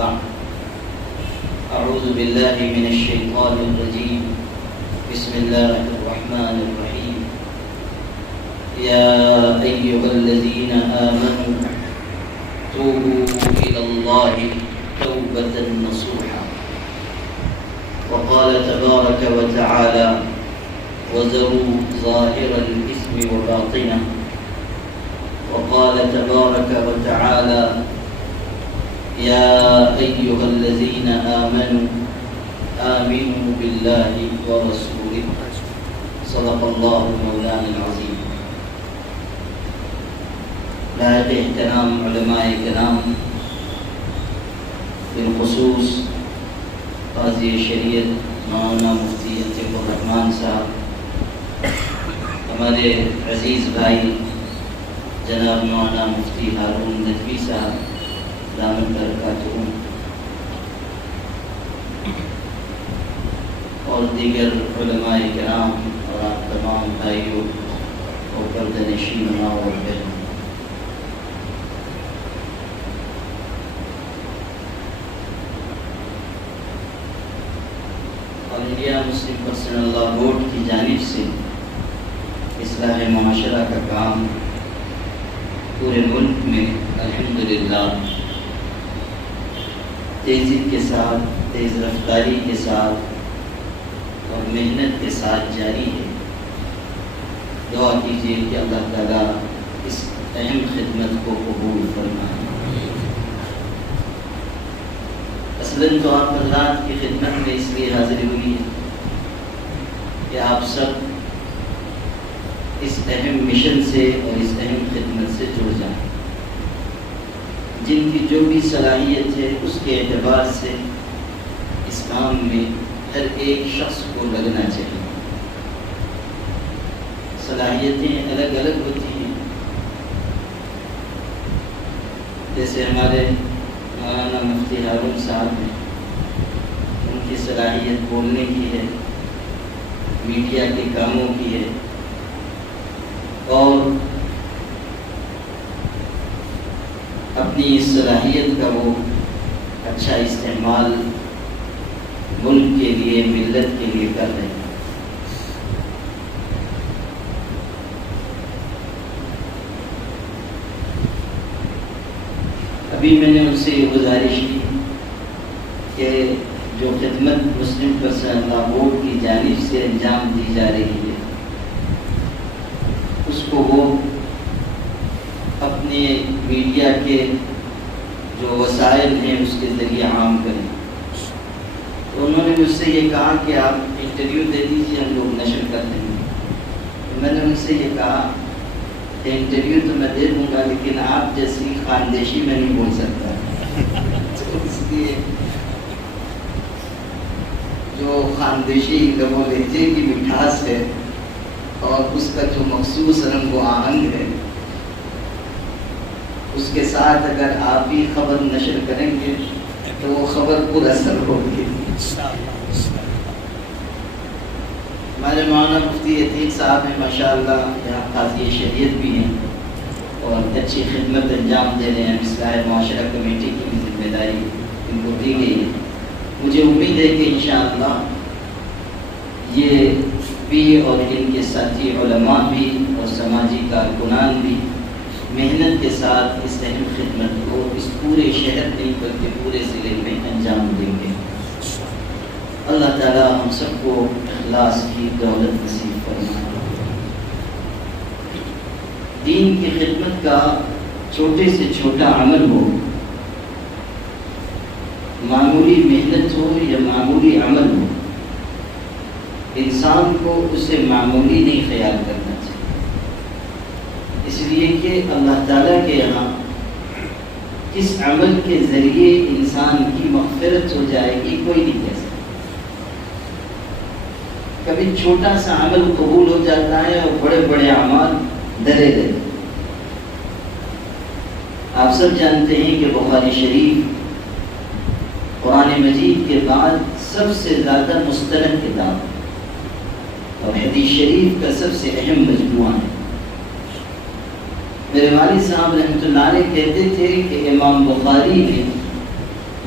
بعد أعوذ بالله من الشيطان الرجيم بسم الله الرحمن الرحيم يا أيها الذين آمنوا توبوا إلى الله توبة نصوحا وقال تبارك وتعالى وذروا ظاهر الإثم وباطنه وقال تبارك وتعالى يا أيها الذين آمنوا آمنوا بالله ورسوله صدق الله مولانا العظيم. لائق احترام علماء کرام بالخصوص قاضی شریعت مولانا مفتی عتیق الرحمان صاحب، ہمارے عزیز بھائی جناب مولانا مفتی ہارون ندوی صاحب دامت برکاتہم، اور دیگر علماء کرام اور آپ تمام بھائیوں اور پردہ نشین ماں اور بہنوں، آل انڈیا مسلم پرسنل لا بورڈ کی جانب سے اصلاح معاشرہ کا کام پورے ملک میں الحمدللہ تیزی کے ساتھ، تیز رفتاری کے ساتھ اور محنت کے ساتھ جاری ہے۔ دعا کیجیے کہ اللہ تعالیٰ اس اہم خدمت کو قبول فرمائے۔ اصلاً تو آپ حضرات کی خدمت میں اس لیے حاضر ہوئی ہے کہ آپ سب اس اہم مشن سے اور اس اہم خدمت سے جڑ جائیں۔ جن کی جو بھی صلاحیت ہے اس کے اعتبار سے اس کام میں ہر ایک شخص کو لگنا چاہیے۔ صلاحیتیں الگ الگ ہوتی ہیں، جیسے ہمارے مولانا مفتی ہارون صاحب ہیں، ان کی صلاحیت بولنے کی ہے، میڈیا کے کاموں کی ہے، اور اپنی اس صلاحیت کا وہ اچھا استعمال ملک کے لیے، ملت کے لیے کر رہے ہیں۔ ابھی میں نے ان سے یہ گزارش کی کہ جو خدمت مسلم پرسنل لا بورڈ کی جانب سے انجام دی جا رہی ہے اس کو وہ اپنے میڈیا کے جو وسائل ہیں اس کے ذریعے عام کریں۔ تو انہوں نے مجھ سے یہ کہا کہ آپ انٹرویو دے دیجیے، ہم لوگ نشر کر دیں گے۔ تو میں نے ان سے یہ کہا کہ انٹرویو تو میں دے دوں گا، لیکن آپ جیسی خاندیشی میں نہیں بول سکتا۔ تو اس لیے جو خاندیشی لب و لہجے کی مٹھاس ہے اور اس کا جو مخصوص رنگ و آہنگ ہے، اس کے ساتھ اگر آپ بھی خبر نشر کریں گے تو وہ خبر پر اثر ہوگی۔ ہمارے مولانا مفتی عتیق صاحب ہیں، ماشاءاللہ یہاں قاضی شریعت بھی ہیں اور اچھی خدمت انجام دے رہے ہیں۔ اصلاح معاشرہ کمیٹی کی بھی ذمہ داری ان کو دی گئی ہے۔ مجھے امید ہے کہ انشاءاللہ یہ بھی اور ان کے ساتھی علماء بھی اور سماجی کارکنان بھی محنت کے ساتھ اس اہم خدمت کو اس پورے شہر نہیں بلکہ پورے ضلع میں انجام دیں گے۔ اللہ تعالیٰ ہم سب کو اخلاص کی دولت نصیب فرمائے۔ دین کی خدمت کا چھوٹے سے چھوٹا عمل ہو، معمولی محنت ہو یا معمولی عمل ہو، انسان کو اسے معمولی نہیں خیال کرنا چاہیے، اس لیے کہ اللہ تعالیٰ کے یہاں کس عمل کے ذریعے انسان کی مغفرت ہو جائے گی کوئی نہیں کہہ سکتا۔ کبھی چھوٹا سا عمل قبول ہو جاتا ہے اور بڑے بڑے اعمال درے گئے۔ آپ سب جانتے ہیں کہ بخاری شریف قرآن مجید کے بعد سب سے زیادہ مستند کتاب اور حدیث شریف کا سب سے اہم مجموعہ ہے۔ میرے والد صاحب رحمۃ اللہ علیہ کہتے تھے کہ امام بخاری نے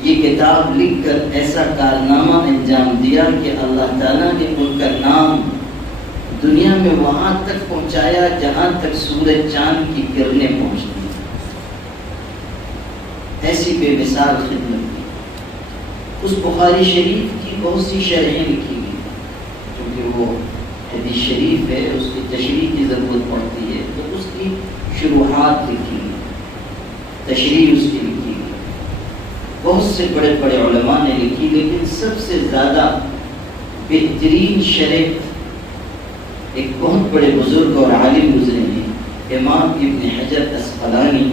یہ کتاب لکھ کر ایسا کارنامہ انجام دیا کہ اللہ تعالیٰ نے ان کا نام دنیا میں وہاں تک پہنچایا جہاں تک سورج چاند کی کرنیں پہنچتی ہیں۔ ایسی بے مثال خدمت کی۔ اس بخاری شریف کی بہت سی شرحیں لکھی گئی، کیونکہ وہ حدیث شریف ہے، اس کی تشریح کی ضرورت پڑتی ہے، تو اس کی شروحات لکھی گئی، تشریح اس کی لکھی گئی، بہت سے بڑے بڑے علماء نے لکھی، لیکن سب سے زیادہ بہترین شرح ایک بہت بڑے بزرگ اور عالم گزرے ہیں، امام ابن حجر اسقلانی۔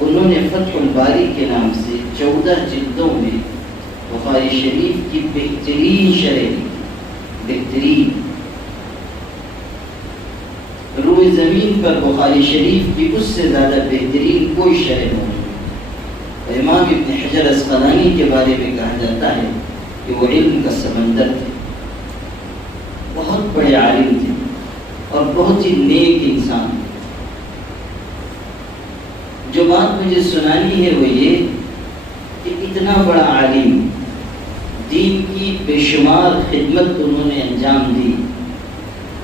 انہوں نے فتح الباری کے نام سے 14 جلدوں میں بخاری شریف کی بہترین شرح لکھی، بہترین۔ روئے زمین پر بخاری شریف کی اس سے زیادہ بہترین کوئی شرح موجود نہیں۔ امام ابن حجر اسقلانی کے بارے میں کہا جاتا ہے کہ وہ علم کا سمندر تھے، بہت بڑے عالم تھے اور بہت ہی نیک انسان۔ جو بات مجھے سنانی ہے وہ یہ کہ اتنا بڑا عالم، دین کی بے شمار خدمت انہوں نے انجام دی،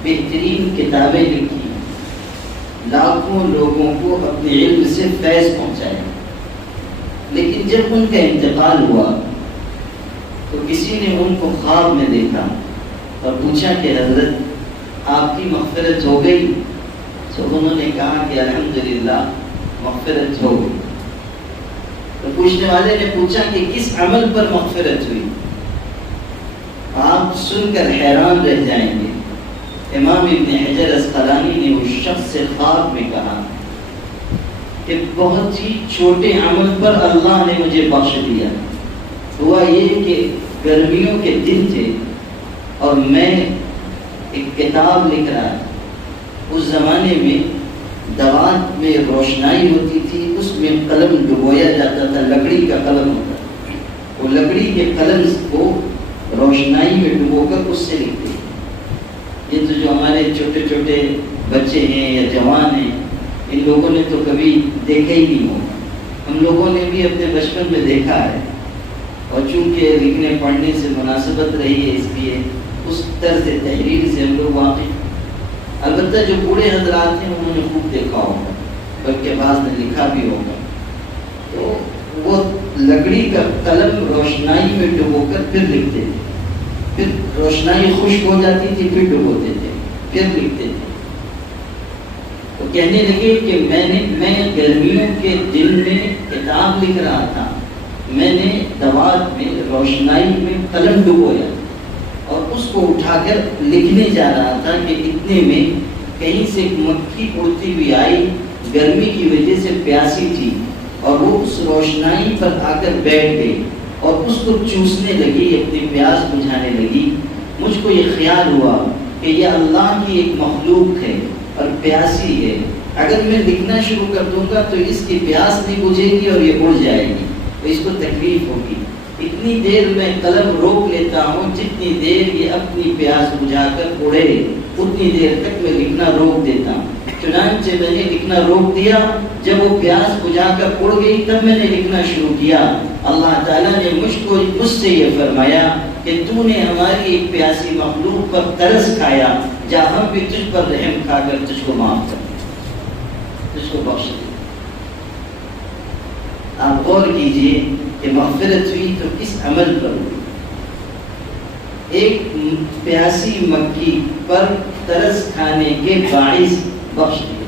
بہترین کتابیں لکھی، لاکھوں لوگوں کو اپنے علم سے فیض پہنچایا، لیکن جب ان کا انتقال ہوا تو کسی نے ان کو خواب میں دیکھا اور پوچھا کہ حضرت آپ کی مغفرت ہو گئی؟ تو انہوں نے کہا کہ الحمدللہ مغفرت ہو گئی۔ تو پوچھنے والے نے پوچھا کہ کس عمل پر مغفرت ہوئی؟ آپ سن کر حیران رہ جائیں گے۔ امام ابن حجر اسقلانی نے اس شخص سے خواب میں کہا کہ بہت ہی چھوٹے عمل پر اللہ نے مجھے بخش دیا۔ ہوا یہ کہ گرمیوں کے دن تھے اور میں ایک کتاب لکھ رہا تھا۔ اس زمانے میں دوات میں روشنائی ہوتی تھی، اس میں قلم ڈبویا جاتا تھا، لکڑی کا قلم ہوتا تھا، وہ لکڑی کے قلم کو روشنائی میں ڈبو کر اس سے لکھتے۔ یہ تو جو ہمارے چھوٹے چھوٹے بچے ہیں یا جوان ہیں، ان لوگوں نے تو کبھی دیکھا ہی نہیں ہوگا، ہم لوگوں نے بھی اپنے بچپن میں دیکھا ہے، اور چونکہ لکھنے پڑھنے سے مناسبت رہی ہے اس لیے اس طرز تحریر سے ہم لوگ واقف۔ البتہ جو بوڑھے حضرات ہیں انہوں نے خوب دیکھا ہوگا، بلکہ بعض نے لکھا بھی ہوگا۔ تو وہ لکڑی کا قلم روشنائی میں ڈبو کر پھر لکھتے تھے، پھر روشنائی خشک ہو جاتی تھی، پھر ڈبوتے تھے، پھر لکھتے تھے۔ تو کہنے لگے کہ میں گرمیوں کے دن میں کتاب لکھ رہا تھا، میں نے دوات میں روشنائی میں قلم ڈبویا اور اس کو اٹھا کر لکھنے جا رہا تھا کہ اتنے میں کہیں سے ایک مکھی اڑتی ہوئی آئی، گرمی کی وجہ سے پیاسی تھی اور وہ اس روشنائی پر آ کر بیٹھ گئی اور اس کو چوسنے لگی، اپنی پیاس بجھانے لگی۔ مجھ کو یہ خیال ہوا کہ یہ اللہ کی ایک مخلوق ہے اور پیاسی ہے، اگر میں لکھنا شروع کر دوں گا تو اس کی پیاس نہیں بجھے گی اور یہ اڑ جائے گی، تو اس کو تکلیف ہوگی۔ اتنی دیر میں قلم روک لیتا ہوں جتنی دیر یہ اپنی پیاس بجھا کر اڑے، اتنی دیر تک میں لکھنا روک دیتا ہوں۔ چنانچہ میں نے لکھنا روک دیا، جب وہ پیاس بجھا کر اڑ گئی تب میں نے لکھنا شروع کیا۔ اللہ تعالیٰ نے مجھ سے یہ فرمایا کہ تو نے ہماری ایک پیاسی مخلوق پر ترس کھایا، جا ہم بھی تجھ پر رحم کھا کر تجھ کو معاف کر دیں، تجھ کو بخش دیں۔ آپ غور کیجئے کہ مغفرت ہوئی تو کس عمل پر ہوئی؟ ایک پیاسی مکھی پر ترس کھانے کے باعث بخش دیے۔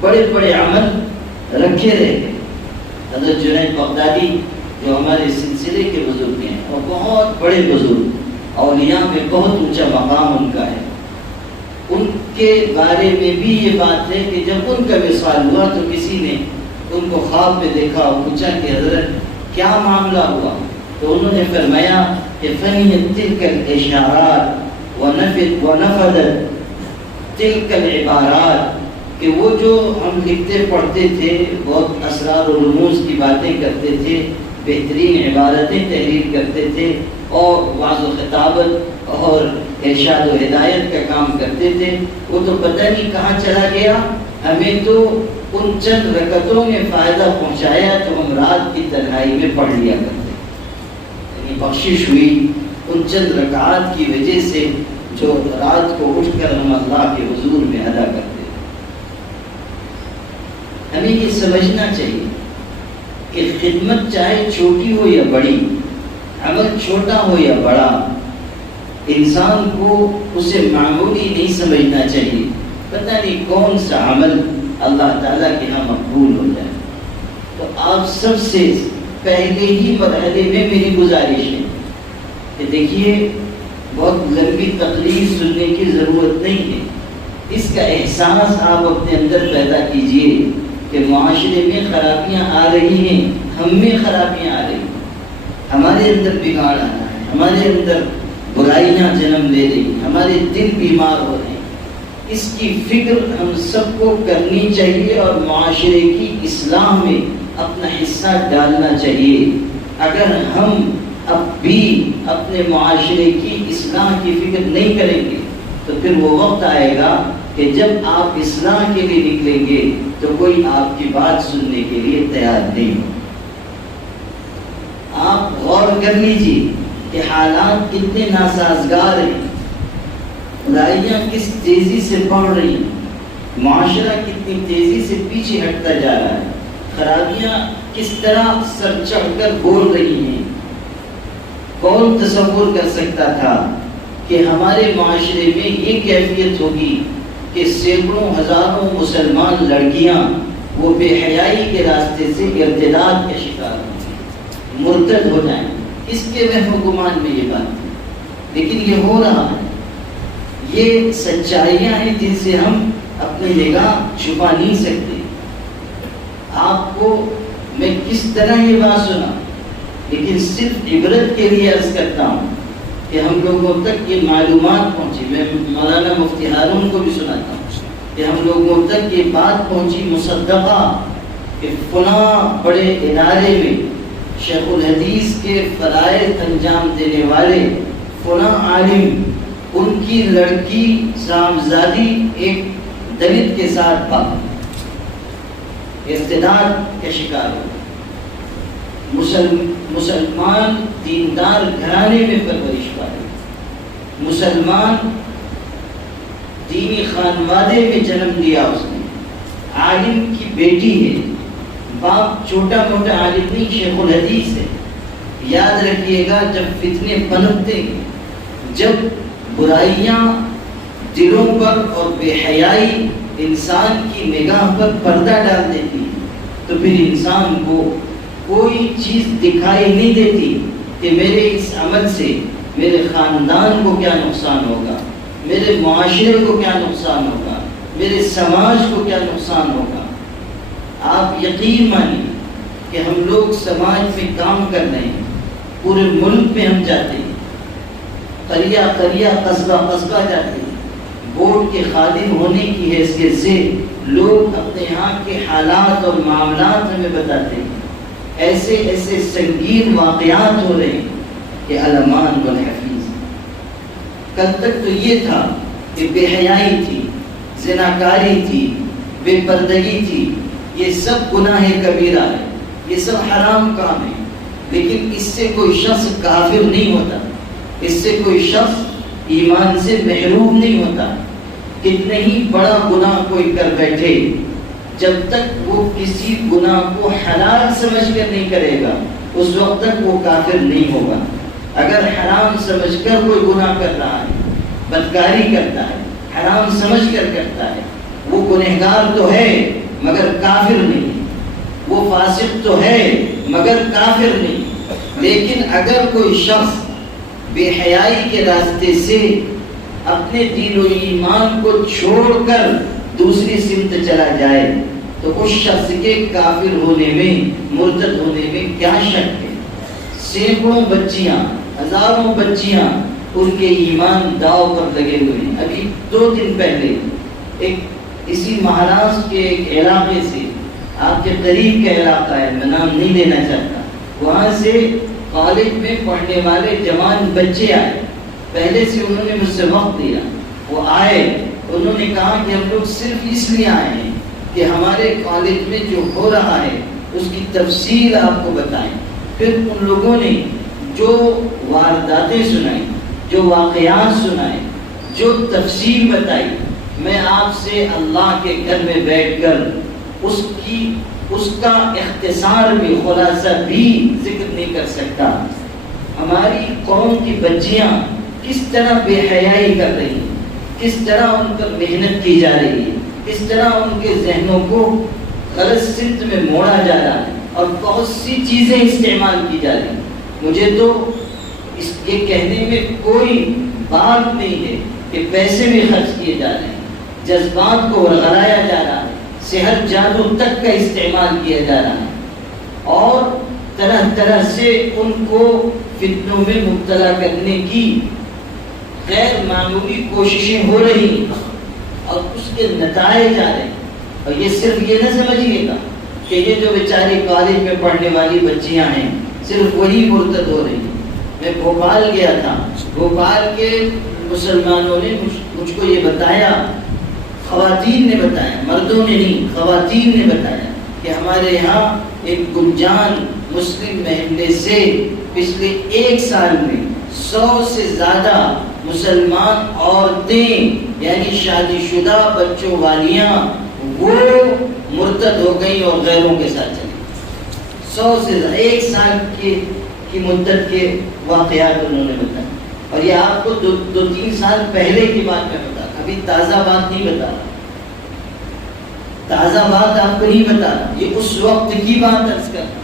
بڑے بڑے عمل رکھے رہے۔ حضرت جنید بغدادی جو ہمارے سلسلے کے بزرگ ہیں اور بہت بڑے بزرگ، اولیاء میں بہت اونچا مقام ان کا ہے، ان کے بارے میں بھی یہ بات ہے کہ جب ان کا وصال ہوا تو کسی نے ان کو خواب میں دیکھا اور پوچھا کہ حضرت کیا معاملہ ہوا؟ تو انہوں نے فرمایا کہ فنیت تلک الاشارات ونفذت تلک العبارات، کہ وہ جو ہم لکھتے پڑھتے تھے، بہت اسرار و رموز کی باتیں کرتے تھے، بہترین عبارتیں تحریر کرتے تھے اور وعظ و خطابت اور ارشاد و ہدایت کا کام کرتے تھے، وہ تو پتہ نہیں کہاں چلا گیا، ہمیں تو ان چند رکعتوں میں فائدہ پہنچایا تو ہم رات کی تنہائی میں پڑھ لیا کرتے، یعنی بخشش ہوئی ان چند رکعات کی وجہ سے جو رات کو اٹھ کر ہم اللہ کے حضور میں ادا کرتے۔ ہمیں یہ سمجھنا چاہیے کہ خدمت چاہے چھوٹی ہو یا بڑی، عمل چھوٹا ہو یا بڑا، انسان کو اسے معمولی نہیں سمجھنا چاہیے۔ پتہ نہیں کون سا عمل اللہ تعالیٰ کے ہاں مقبول ہو جائے۔ تو آپ سب سے پہلے ہی مرحلے میں میری گزارش ہے کہ دیکھیے، بہت لمبی تقریر سننے کی ضرورت نہیں ہے، اس کا احساس آپ اپنے اندر پیدا کیجئے کہ معاشرے میں خرابیاں آ رہی ہیں، ہم میں خرابیاں آ رہی ہیں، ہمارے اندر بگاڑ آ رہا ہے، ہمارے اندر برائیاں جنم لے رہی ہیں، ہمارے دل بیمار ہو رہے ہیں۔ اس کی فکر ہم سب کو کرنی چاہیے اور معاشرے کی اصلاح میں اپنا حصہ ڈالنا چاہیے۔ اگر ہم اب بھی اپنے معاشرے کی اصلاح کی فکر نہیں کریں گے تو پھر وہ وقت آئے گا کہ جب آپ اصلاح کے لیے نکلیں گے تو کوئی آپ کی بات سننے کے لیے تیار نہیں ہو۔ آپ غور کر لیجیے کہ حالات کتنے ناسازگار ہیں، برائیاں کس تیزی سے بڑھ رہی ہیں، معاشرہ کتنی تیزی سے پیچھے ہٹتا جا رہا ہے، خرابیاں کس طرح سر چڑھ کر بول رہی ہیں۔ کون تصور کر سکتا تھا کہ ہمارے معاشرے میں یہ کیفیت ہوگی کہ سینکڑوں ہزاروں مسلمان لڑکیاں وہ بے حیائی کے راستے سے ارتداد کا شکار ہوں، مرتد ہو جائیں۔ اس کے وہم و گمان میں یہ بات ہے، لیکن یہ ہو رہا ہے۔ یہ سچائیاں ہیں جن سے ہم اپنی نگاہ چھپا نہیں سکتے۔ آپ کو میں کس طرح یہ بات سنا، لیکن صرف عبرت کے لیے عرض کرتا ہوں کہ ہم لوگوں تک یہ معلومات پہنچی۔ میں مولانا مفتی ہارون کو بھی سناتا ہوں کہ ہم لوگوں تک یہ بات پہنچی مصدقہ کہ فلاں بڑے ادارے میں شیخ الحدیث کے فرائض انجام دینے والے فلاں عالم، ان کی لڑکی صاحبزادی ایک دلت کے ساتھ ارتداد کا شکار ہو۔ مسلمان دیندار گھرانے میں پرورش پائے، مسلمان دینی خانوادے میں جنم لیا، اس نے عالم کی بیٹی ہے، باپ چھوٹا موٹا عالم نہیں، شیخ الحدیث ہے۔ یاد رکھیے گا، جب فتنے پنپتے ہیں، جب برائیاں دلوں پر اور بے حیائی انسان کی نگاہ پر پردہ ڈال دیتی تو پھر انسان کو کوئی چیز دکھائی نہیں دیتی کہ میرے اس عمل سے میرے خاندان کو کیا نقصان ہوگا، میرے معاشرے کو کیا نقصان ہوگا، میرے سماج کو کیا نقصان ہوگا۔ آپ یقین مانیے کہ ہم لوگ سماج میں کام کر رہے ہیں، پورے ملک میں ہم جاتے ہیں، قریہ قریہ قصبہ قصبہ جاتے ہیں، بورڈ کے خادم ہونے کی حیثیت سے لوگ اپنے یہاں کے حالات اور معاملات ہمیں بتاتے ہیں۔ ایسے ایسے سنگین واقعات ہو رہے ہیں کہ الامان والحفیظ۔ کل تک تو یہ تھا کہ بے حیائی تھی، زناکاری تھی، بے پردگی تھی، یہ سب گناہ کبیرہ ہے، یہ سب حرام کام ہے، لیکن اس سے کوئی شخص کافر نہیں ہوتا، اس سے کوئی شخص ایمان سے محروم نہیں ہوتا۔ کتنے ہی بڑا گناہ کوئی کر بیٹھے، جب تک وہ کسی گناہ کو حلال سمجھ کر نہیں کرے گا اس وقت تک وہ کافر نہیں ہوگا۔ اگر حرام سمجھ کر کوئی گناہ کر رہا ہے، بدکاری کرتا ہے، حرام سمجھ کر کرتا ہے، وہ گنہگار تو ہے مگر کافر نہیں، وہ فاسق تو ہے مگر کافر نہیں۔ لیکن اگر کوئی شخص بے حیائی کے راستے سے اپنے دین و ایمان کو چھوڑ کر دوسری سمت چلا جائے تو اس شخص کے کافر ہونے میں، مرتد ہونے میں کیا شک ہے۔ سینکڑوں بچیاں، ہزاروں بچیاں ان کے ایمان داؤ پر لگے ہوئے ہیں۔ ابھی 2 دن پہلے ایک اسی مہاراشٹر کے ایک علاقے سے، آپ کے قریب کا علاقہ ہے، میں نام نہیں لینا چاہتا، وہاں سے کالج میں پڑھنے والے جوان بچے آئے۔ پہلے سے انہوں نے مجھ سے وقت دیا، وہ آئے، انہوں نے کہا کہ ہم لوگ صرف اس لیے آئے ہیں کہ ہمارے کالج میں جو ہو رہا ہے اس کی تفصیل آپ کو بتائیں. پھر ان لوگوں نے جو وارداتیں سنائیں، جو واقعات سنائے، جو تفصیل بتائی، میں آپ سے اللہ کے گھر میں بیٹھ کر اس کا اختصار بھی، خلاصہ بھی ذکر نہیں کر سکتا. ہماری قوم کی بچیاں کس طرح بے حیائی کر رہی ہیں، کس طرح ان پر محنت کی جا رہی ہے، کس طرح ان کے ذہنوں کو غلط سمت میں موڑا جا رہا ہے اور بہت سی چیزیں استعمال کی جا رہی ہیں. مجھے تو یہ کہنے میں کوئی بات نہیں ہے کہ پیسے بھی خرچ کیے جا رہے ہیں، جذبات کو ورغلایا جا رہا ہے، سحر جادو تک کا استعمال کیا جا رہا ہے اور طرح طرح سے ان کو فتنوں میں مبتلا کرنے کی غیر معمولی کوششیں ہو رہی ہیں اور اس کے نتائج آ رہے ہیں. اور یہ صرف یہ نہ سمجھیے گا کہ یہ جو بیچاری کالج میں پڑھنے والی بچیاں ہیں صرف وہی مرتد ہو رہی ہیں. میں بھوپال گیا تھا، بھوپال کے مسلمانوں نے مجھ کو یہ بتایا، خواتین نے بتایا، مردوں نے نہیں، خواتین نے بتایا کہ ہمارے یہاں ایک گنجان مسلم محلے سے پچھلے 1 سال میں 100 سے زیادہ مسلمان عورتیں یعنی شادی شدہ بچوں والیاں وہ مرتد ہو گئی اور غیروں کے ساتھ چلی. 100 سے 1 سال کی مدت کے واقعات انہوں نے بتایا. اور یہ آپ کو 2-3 سال پہلے کی بات میں بتا رہا، ابھی تازہ بات نہیں بتا رہا، تازہ بات آپ کو نہیں بتا رہا، یہ اس وقت کی بات عرض کر رہا.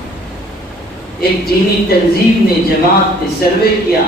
ایک دینی تنظیم نے، جماعت نے سروے کیا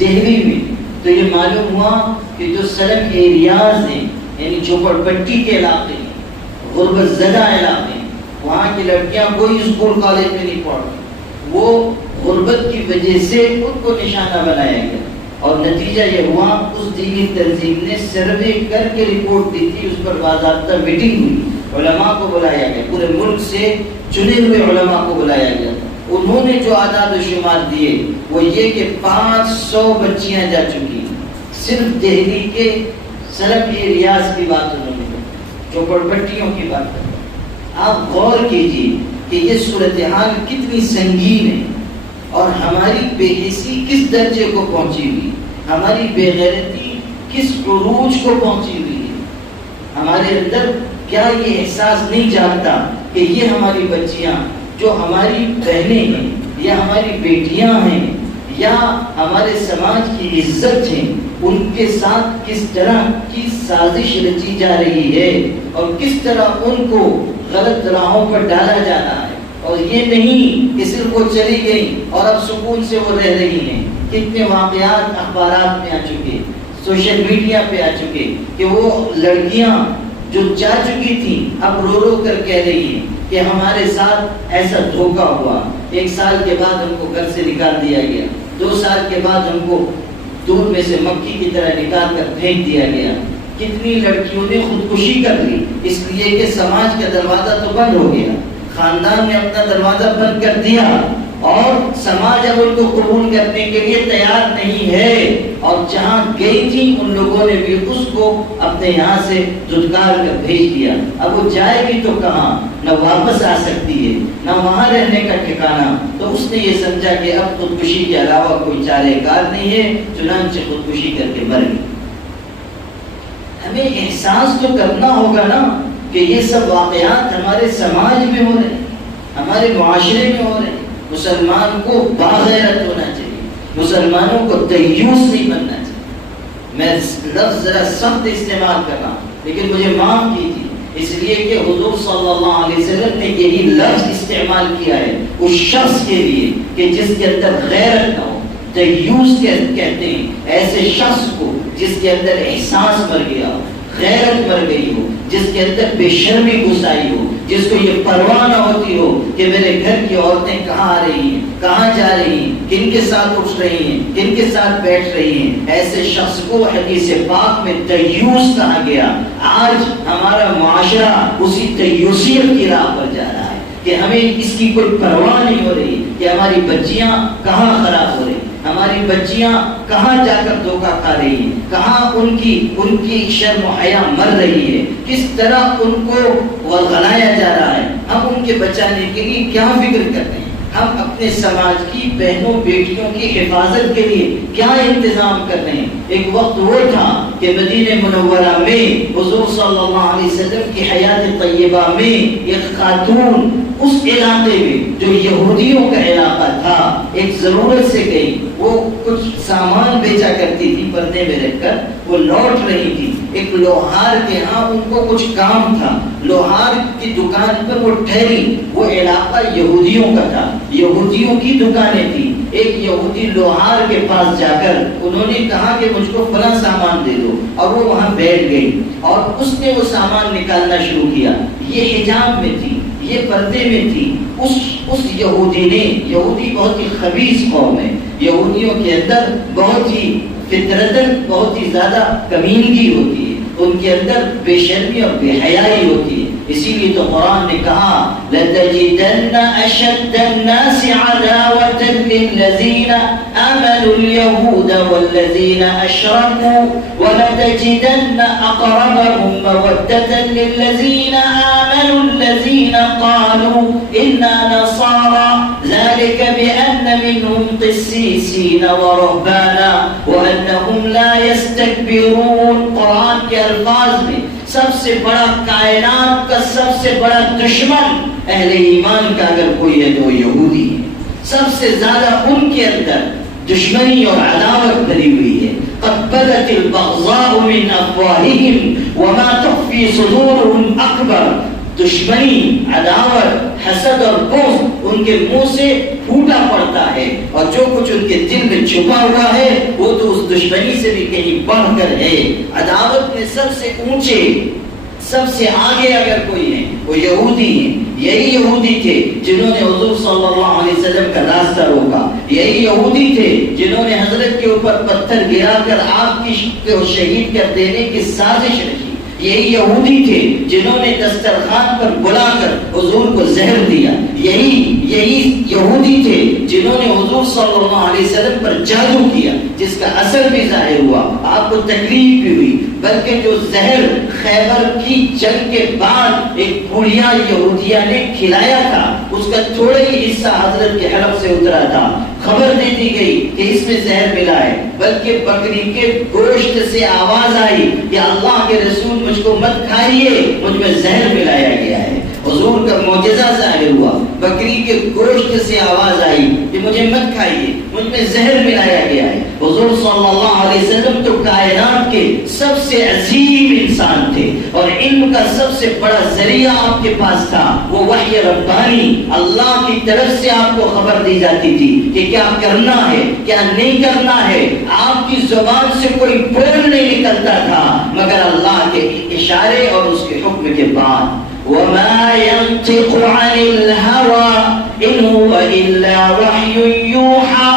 دہلی میں، تو یہ معلوم ہوا کہ جو سڑک ایریاز ہیں یعنی جھوپڑ پٹی کے علاقے ہیں، غربت زدہ علاقے ہیں، وہاں کی لڑکیاں کوئی اسکول کالج میں نہیں پڑھ رہی، وہ غربت کی وجہ سے ان کو نشانہ بنایا گیا. اور نتیجہ یہ ہوا اس دینی تنظیم نے سروے کر کے رپورٹ دی تھی، اس پر باضابطہ میٹنگ ہوئی، علماء کو بلایا گیا، پورے ملک سے چنے ہوئے علماء کو بلایا گیا. انہوں نے جو اعداد و شمار دیے وہ یہ کہ 500 بچیاں جا چکی ہیں. صرف دہلی کے سڑک کے ریاض کی بات انہوں نے کی، چوپڑ پٹیوں کی بات کریں. آپ غور کیجیے کہ یہ صورتحال کتنی سنگین ہے اور ہماری بے حسی کس درجے کو پہنچی ہوئی، ہماری بے غیرتی کس عروج کو پہنچی ہوئی ہے. ہمارے اندر کیا یہ احساس نہیں جاگتا کہ یہ ہماری بچیاں جو ہماری بہنیں ہیں یا ہماری بیٹیاں ہیں یا ہمارے سماج کی عزت ہیں، ان کے ساتھ کس طرح کی سازش رچی جا رہی ہے اور کس طرح ان کو غلط راہوں پر ڈالا جا رہا ہے. اور یہ نہیں کہ صرف وہ چلی گئی اور اب سکون سے وہ رہ رہی ہیں. کتنے واقعات اخبارات میں آ چکے، سوشل میڈیا پہ آ چکے کہ وہ لڑکیاں جو جا چکی تھیں اب رو رو کر کہہ رہی ہیں کہ ہمارے ساتھ ایسا دھوکہ ہوا. 1 سال کے بعد ہم کو گھر سے نکال دیا گیا، 2 سال کے بعد ہم کو دودھ میں سے مکھی کی طرح نکال کر پھینک دیا گیا. کتنی لڑکیوں نے خودکشی کر لی اس لیے کہ سماج کا دروازہ تو بند ہو گیا، خاندان نے اپنا دروازہ بند کر دیا اور سماج اب ان کو قبول کرنے کے لیے تیار نہیں ہے. اور جہاں گئی تھی ان لوگوں نے بھی اس کو اپنے یہاں سے دھتکار کر بھیج دیا. اب وہ جائے گی تو کہاں، نہ واپس آ سکتی ہے نہ وہاں رہنے کا ٹھکانہ. تو اس نے یہ سمجھا کہ اب خودکشی کے علاوہ کوئی چارہ کار نہیں ہے، چنانچہ خودکشی کر کے مر گئی. ہمیں احساس تو کرنا ہوگا نا کہ یہ سب واقعات ہمارے سماج میں ہو رہے ہیں، ہمارے معاشرے میں ہو رہے ہیں. مسلمان کو باغیرت ہونا چاہیے، مسلمانوں کو دیوس نہیں بننا چاہیے. میں لفظ ذرا سخت استعمال کر رہا ہوں لیکن مجھے معاف کیجیے، اس لیے کہ حضور صلی اللہ علیہ وسلم نے یہی لفظ استعمال کیا ہے اس شخص کے لیے کہ جس کے اندر غیرت نہ ہو. دیوس کہتے ہیں ایسے شخص کو جس کے اندر احساس مر گیا ہو، غیرت مر گئی ہو، جس کے اندر بے شرمی گھس آئی ہو، جس کو یہ پرواہ نہ ہوتی ہو کہ میرے گھر کی عورتیں کہاں آ رہی ہیں، کہاں جا رہی ہیں، کن کے ساتھ اٹھ رہی ہیں، کن کے ساتھ بیٹھ رہی ہیں. ایسے شخص کو حدیث پاک میں دیوس کہا گیا. آج ہمارا معاشرہ اسی دیوسیت کی راہ پر جا رہا ہے کہ ہمیں اس کی کوئی پرواہ نہیں ہو رہی کہ ہماری بچیاں کہاں خراب ہو رہی ہیں. ہماری بچیاں کہاں جا کر دھوکہ کھا رہی ہیں، کہاں ان کی شرم و حیا مر رہی ہے، کس طرح ان کو ورغلایا جا رہا ہے. ہم ان کے بچانے کے لیے کیا فکر کر رہے ہیں؟ ہم اپنے سماج کی بہنوں بیٹیوں کی حفاظت کے لیے کیا انتظام کر رہے ہیں؟ ایک وقت وہ تھا کہ مدینہ منورہ میں حضور صلی اللہ علیہ وسلم کی حیات طیبہ میں ایک خاتون اس علاقے میں جو یہودیوں کا علاقہ تھا ایک ضرورت سے گئی. وہ کچھ سامان بیچا کرتی تھی پردے میں رکھ کر، وہ لوٹ رہی تھی. ایک لوہار کے ہاں ان کو کچھ کام تھا، لوہار کی دکان پر وہ ٹھہری. وہ علاقہ یہودیوں کا تھا، یہودیوں کی دکانیں تھی. ایک یہودی لوہار کے پاس جا کر انہوں نے کہا کہ مجھ کو فلاں سامان دے دو، اور وہ وہاں بیٹھ گئی اور اس نے وہ سامان نکالنا شروع کیا. یہ حجاب میں تھی، یہ پردے میں تھی. اس یہودی نے، یہودی بہت ہی خبیث قوم ہے، یہودیوں کے اندر بہت ہی فطرتاً بہت ہی زیادہ کمینگی ہوتی ہے، ان کے اندر بے شرمی اور بے حیائی ہوتی ہے. اسی لیے تو قرآن نے کہا لَتَجِدَنَّ أَشَدَّ النَّاسِ عَدَاوَةً لِلَّذِينَ آمَنُوا الْيَهُودَ وَالَّذِينَ أَشْرَكُوا وَلَتَجِدَنَّ أَقْرَبَهُم مَّوَدَّةً لِلَّذِينَ آمَنُوا الَّذِينَ قَالُوا إِنَّا نَصَارَى ذَلِكَ بِأَنَّ مِنْهُمْ قِسِّيسِينَ وَرُهْبَانًا وَأَنَّهُمْ لَا يَسْتَكْبِرُونَ. قرآن کے الفاظ میں سب سے بڑا کائنات کا سب سے بڑا دشمن اہل ایمان کا اگر کوئی ہے تو وہ یہودی ہے. سب سے زیادہ ان کے اندر دشمنی اور عداوت بھری ہوئی ہے. قد بدت البغضاء من افواههم وما تخفي صدورهم اکبر. دشمنی، عداوت، حسد اور بغض ان کے منہ سے پھوٹا پڑتا ہے، اور جو کچھ ان کے دل میں چھپا ہوا ہے وہ تو اس دشمنی سے بھی کہیں بڑھ کر ہے. عداوت میں سب سے اونچے، سب سے آگے اگر کوئی ہے وہ یہودی ہیں. یہی یہودی تھے جنہوں نے حضور صلی اللہ علیہ وسلم کا راستہ روکا. یہی یہودی تھے جنہوں نے حضرت کے اوپر پتھر گرا کر آپ کو شہید کر دینے کی سازش رکھی. یہی یہودی تھے جنہوں نے دسترخوان پر بلا کر حضور کو زہر دیا. یہی یہودی تھے جنہوں نے حضور صلی اللہ علیہ وسلم پر جادو کیا، جس کا اثر بھی ظاہر ہوا، آپ کو تکلیف بھی ہوئی. بلکہ جو زہر خیبر کی جنگ کے بعد ایک بڑھیا یہودیہ نے کھلایا تھا، اس کا تھوڑا ہی حصہ حضرت کے حلق سے اترا تھا. خبر دے دی گئی کہ اس میں زہر ملا ہے، بلکہ بکری کے گوشت سے آواز آئی کہ اللہ کے رسول مجھ کو مت کھائیے، مجھ میں زہر ملایا گیا ہے. حضور کا معجزہ ظاہر ہوا، بکری کے گوشت سے آواز آئی کہ مجھے مت کھائیے، مجھ میں زہر ملایا گیا ہے. حضور صلی اللہ علیہ وسلم تو کائنات کے سب سے عظیم انسان تھے، اور علم کا سب سے بڑا ذریعہ آپ کے پاس تھا، وہ وحی ربانی. اللہ کی طرف سے آپ کو خبر دی جاتی تھی کہ کیا کرنا ہے کیا نہیں کرنا ہے. آپ کی زبان سے کوئی بول نہیں نکلتا تھا مگر اللہ کے اشارے اور اس کے حکم کے بعد. وَمَا يَنْطِقُ عَنِ الْهَوَىٰ إِنْ هُوَ إِلَّا وَحْيٌ يُوحَىٰ.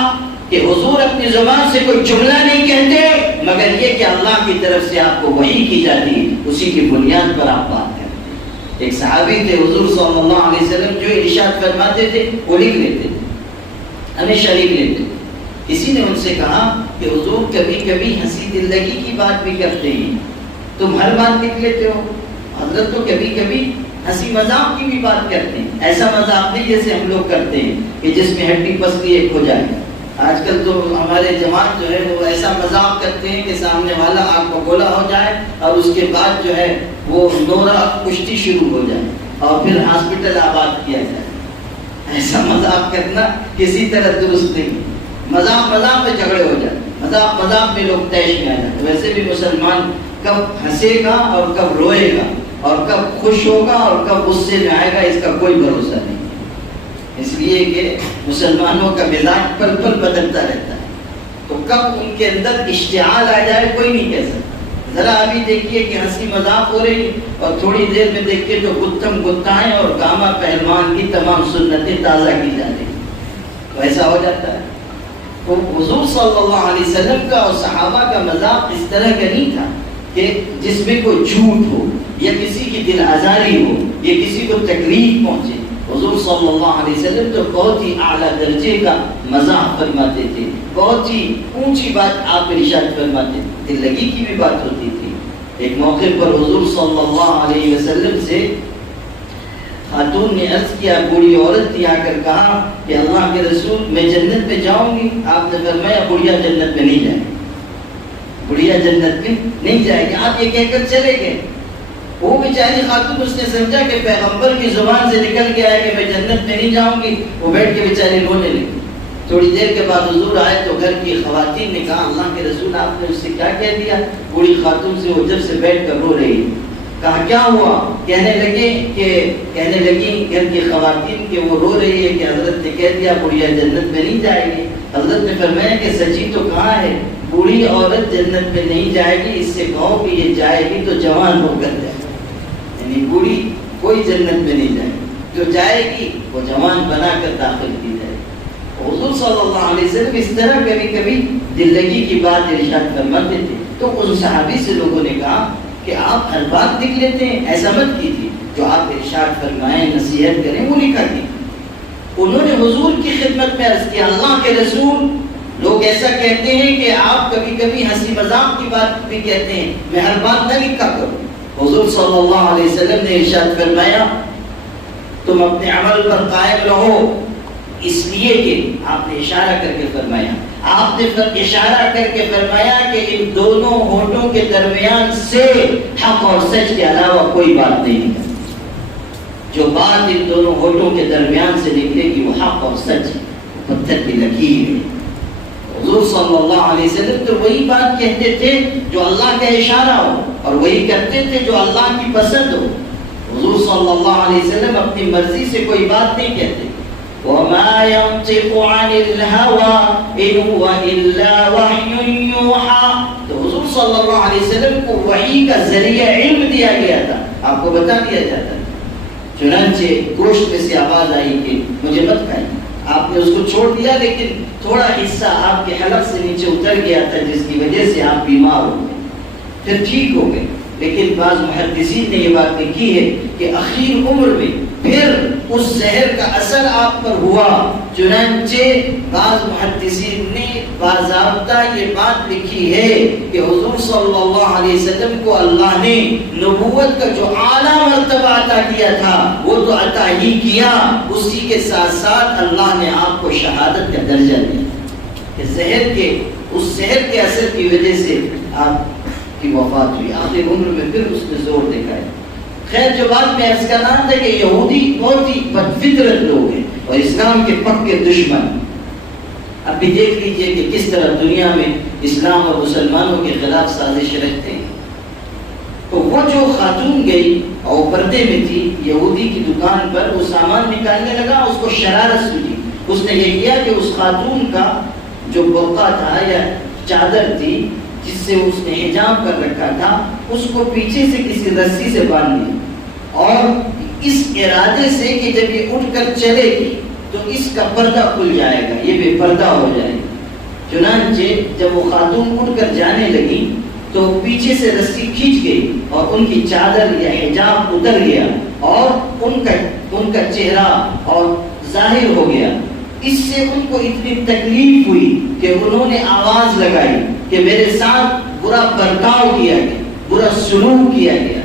کہ حضور اپنی زبان سے کوئی جملہ نہیں کہتے مگر یہ کہ اللہ کی طرف سے آپ کو وحی کی جاتی، اسی کی بنیاد پر آپ بات کرتے. ایک صحابی تھے حضور صلی اللہ علیہ وسلم جو ارشاد فرماتے تھے وہ لکھ لیتے تھے، ہمیشہ لکھ لیتے تھے. کسی نے ان سے کہا کہ حضور کبھی کبھی ہنسی دل لگی کی بات بھی کرتے ہیں، تم ہر بات لکھ لیتے ہو. حضرت تو کبھی کبھی ہنسی مذاق کی بھی بات کرتے ہیں، ایسا مذاق نہیں جیسے ہم لوگ کرتے ہیں کہ جس میں ہڈی پسلی ایک ہو جائے. آج کل تو ہمارے جماعت جو ہے وہ ایسا مذاق کرتے ہیں کہ سامنے والا آگ کو گولا ہو جائے اور اس کے بعد جو ہے وہ نورا کشتی شروع ہو جائے اور پھر ہاسپٹل آباد کیا جائے. ایسا مذاق کرنا کسی طرح درست نہیں. مذاق میں جھگڑے ہو جائے، مذاق میں لوگ طیش میں آ جاتے. ویسے بھی مسلمان کب ہنسے گا اور کب روئے گا اور کب خوش ہوگا اور کب غصے میں آئے گا اس کا کوئی بھروسہ نہیں. اس لیے کہ مسلمانوں کا مزاج پل پل بدلتا رہتا ہے، تو کب ان کے اندر اشتعال آ جائے کوئی نہیں کہہ سکتا. ذرا ابھی دیکھیے کہ ہنسی مذاق ہو رہی اور تھوڑی دیر میں دیکھیے تو گتھم گتھائیں اور گاما پہلوان کی تمام سنتیں تازہ کی جا رہی، تو ایسا ہو جاتا ہے. تو حضور صلی اللہ علیہ وسلم کا اور صحابہ کا مذاق اس طرح کا نہیں تھا کہ جس میں کوئی جھوٹ ہو یا کسی کی دل آزاری ہو یا کسی کو تکلیف پہنچے. حضور صلی اللہ علیہ وسلم تو بہت ہی اعلیٰ درجے کا مزاح فرماتے تھے، بہت ہی اونچی بات آپ ارشاد فرماتے تھے، دل لگی کی بھی بات ہوتی تھی۔ ایک موقع پر حضور صلی اللہ علیہ وسلم سے خاتون نے عرض کیا، بوڑھی عورت تھی، آ کر کہا کہ اللہ کے رسول میں جنت میں جاؤں گی۔ آپ نے فرمایا بڑھیا جنت میں نہیں جائے گی، بڑھیا جنت میں نہیں جائے گی، آپ یہ کہہ کر چلے گئے۔ وہ بیچاری خاتون اس نے سمجھا کہ پیغمبر کی زبان سے نکل گیا ہے کہ میں جنت میں نہیں جاؤں گی، وہ بیٹھ کے بیچاری رونے لگی۔ تھوڑی دیر کے بعد حضور آئے تو گھر کی خواتین نے کہا اللہ کے رسول آپ نے اس سے کیا کہہ دیا؟ بوڑھی خاتون سے وہ جب سے بیٹھ کر رو رہی ہے۔ کہا کیا ہوا؟ کہنے لگی گھر کی خواتین کہ وہ رو رہی ہے کہ حضرت نے کہہ دیا بڑھیا جنت میں نہیں جائے گی۔ حضرت نے فرمایا کہ سچی تو کہاں ہے، بوڑھی عورت جنت میں نہیں جائے گی، اس سے کہو کہ یہ جائے گی تو جوان ہو کر جائے گی، یعنی بوڑھی کوئی جنت میں نہیں جائے گی، جو جائے گی وہ جوان بنا کر داخل کی جائے گی۔ حضور صلی اللہ علیہ وسلم اس طرح کبھی کبھی دل لگی کی بات ارشاد فرماتے تھے۔ تو اس صحابی سے لوگوں نے کہا کہ آپ ہر بات لکھ لیتے ہیں، ایسا مت کیجیے، جو آپ ارشاد فرمائیں نصیحت کریں وہ لکھا کیجیے۔ انہوں نے حضور کی خدمت میں عرض کیا اللہ کے رسول لوگ ایسا کہتے ہیں کہ آپ کبھی کبھی ہنسی مذاق کی بات بھی کہتے ہیں، میں ہر بات نہ لکھا کروں۔ حضور صلی اللہ علیہ وسلم نے ارشاد فرمایا تم اپنے عمل پر قائم رہو، اس لیے کہ آپ نے اشارہ کر کے فرمایا، آپ نے اشارہ کر کے فرمایا کہ ان دونوں ہونٹوں کے درمیان سے حق اور سچ کے علاوہ کوئی بات نہیں ہے، جو بات ان دونوں ہونٹوں کے درمیان سے نکلے گی وہ حق اور سچ پتھر کی لکیر ہے۔ حضور صلی اللہ علیہ وسلم تو وہی بات کہتے تھے جو اللہ کا اشارہ ہو، اور وہی کرتے تھے جو اللہ کی پسند ہو۔ حضور صلی اللہ علیہ وسلم اپنی مرضی سے کوئی بات نہیں کہتے۔ وَمَا يَنطِقُ عَنِ الْهَوَىٰ إِنْ هُوَ إِلَّا وَحْيٌ يُوحَىٰ۔ تو حضور صلی اللہ علیہ وسلم کو وحی کا ذریعہ علم دیا گیا تھا، آپ کو بتا دیا جاتا ہے۔ چنانچہ گوشت میں سے آواز آئی کہ مجھے مت کھائیں، آپ نے اس کو چھوڑ دیا، لیکن تھوڑا حصہ آپ کے حلق سے نیچے اتر گیا تھا جس کی وجہ سے آپ بیمار ہو گئے، پھر ٹھیک ہو گئے۔ لیکن بعض محدثین نے یہ بات لکھی ہے کہ اخیر عمر میں پھر اس زہر کا اثر آپ پر ہوا، چنانچہ بعض محدثین نے باضابطہ یہ بات لکھی ہے کہ حضور صلی اللہ علیہ وسلم کو اللہ نے نبوت کا جو اعلیٰ مرتبہ عطا کیا تھا وہ تو عطا ہی کیا، اسی کے ساتھ ساتھ اللہ نے آپ کو شہادت کا درجہ دیا کہ اس زہر کے اثر کی وجہ سے آپ کی وفات ہوئی، آخر عمر میں پھر اس نے زور دکھایا۔ خیر جو بات میں عرض کرنا تھا کہ یہودی بہت ہی بدفطرت لوگ ہیں اور اسلام کے پکے دشمن۔ اب بھی دیکھ لیجئے کہ کس طرح دنیا میں اسلام اور مسلمانوں کے خلاف سازش رکھتے ہیں۔ تو وہ جو خاتون گئی اور پردے میں تھی یہودی کی دکان پر، وہ سامان نکالنے لگا، اس کو شرارت سوجی، اس نے یہ کیا کہ اس خاتون کا جو برقع تھا یا چادر تھی جس سے اس نے حجاب کر رکھا تھا، اس کو پیچھے سے کسی رسی سے باندھ دیا، اور اس ارادے سے کہ جب یہ اٹھ کر چلے گی تو اس کا پردہ کھل جائے گا، یہ بے پردہ ہو جائے گا۔ چنانچہ جب وہ خاتون اٹھ کر جانے لگی تو پیچھے سے رسی کھینچ گئی اور ان کی چادر یا حجاب اتر گیا اور ان کا چہرہ اور ظاہر ہو گیا۔ اس سے ان کو اتنی تکلیف ہوئی کہ انہوں نے آواز لگائی کہ میرے ساتھ برا برتاؤ کیا گیا، برا سلوک کیا گیا۔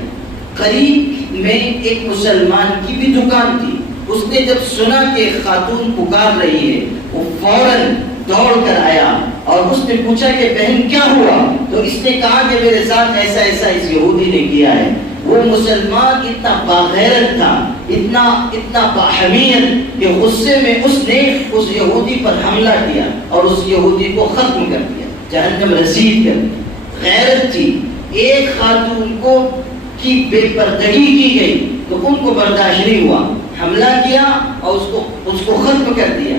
قریب میں ایک مسلمان کی بھی دکان تھی، اس نے جب سنا کہ خاتون پکار رہی ہے وہ فوراً دوڑ کر آیا اور اس نے پوچھا کہ بہن کیا ہوا؟ تو اس نے کہا کہ میرے ساتھ ایسا ایسا اس یہودی نے کیا ہے۔ وہ مسلمان اتنا باغیرت تھا، اتنا باحمیت کہ غصے میں اس نے اس یہودی پر حملہ کیا اور اس یہودی کو ختم کر دیا، جہنم رسید کر دیا۔ غیرت تھی، ایک خاتون کو کی بے پردگی کی گئی تو ان کو برداشت نہیں ہوا، حملہ کیا اور اس کو ختم کر دیا۔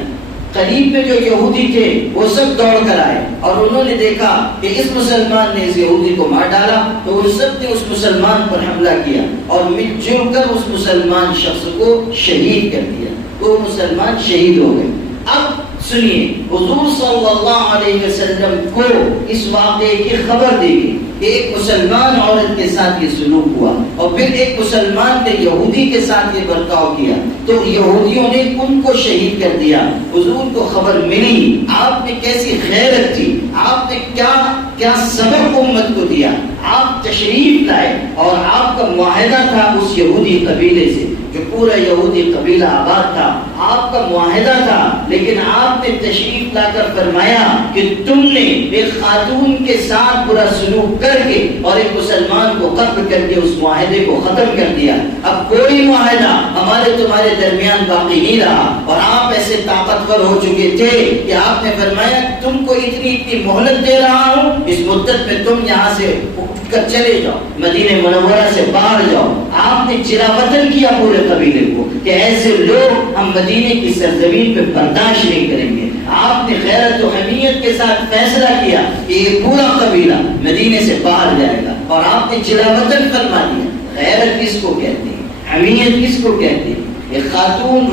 قریب میں جو یہودی تھے وہ سب دوڑ کر آئے اور انہوں نے دیکھا کہ اس مسلمان نے اس یہودی کو مار ڈالا، تو وہ سب نے اس مسلمان پر حملہ کیا اور مل جل کر اس مسلمان شخص کو شہید کر دیا، تو وہ مسلمان شہید ہو گئے۔ اب سنیے، حضور صلی اللہ علیہ وسلم کو اس واقعے کی خبر دی گئی کہ ایک مسلمان عورت کے ساتھ یہ سلوک ہوا اور پھر ایک مسلمان نے یہودی کے ساتھ یہ برتاؤ کیا تو یہودیوں نے ان کو شہید کر دیا. حضور کو خبر ملی آپ نے کیسی غیرت تھی, آپ نے کیا سبق امت کو دیا. آپ تشریف لائے اور آپ کا معاہدہ تھا اس یہودی قبیلے سے جو پورا یہودی قبیلہ آباد تھا, آپ کا معاہدہ تھا, لیکن آپ نے تشریف لا کر فرمایا کہ تم نے ایک خاتون کے ساتھ برا سلوک کر کے اور ایک مسلمان کو قتل کر کے اس معاہدے کو ختم کر دیا. اب کوئی معاہدہ ہمارے تمہارے درمیان باقی نہیں رہا اور آپ ایسے طاقتور ہو چکے تھے کہ آپ نے فرمایا تم کو اتنی مہلت دے رہا ہوں, اس مدت میں تم یہاں سے اٹھ کر چلے جاؤ, مدینہ منورہ سے باہر جاؤ. آپ نے چراوطن کیا پورے قبیلے کو کہ ایسے لوگ ہم مدینے کی سرزمین پہ برداشت نہیں کریں گے. آپ نے غیرت و حمیت کے ساتھ فیصلہ کیا کہ یہ پورا قبیلہ مدینے سے باہر جائے گا اور آپ نے چراوطن فرما دیا. غیرت کس کو کہتے ہیں, حمیت کس کو کہتے ہیں؟ ایک خاتون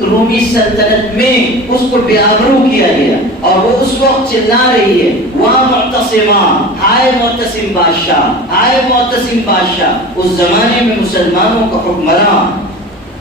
رومی سلطنت میں اس کو بے آبرو کیا گیا اور وہ اس وقت چلا رہی ہے واہ معتصمہ, ہائے معتصم بادشاہ, ہائے معتصم بادشاہ. اس زمانے میں مسلمانوں کا حکمراں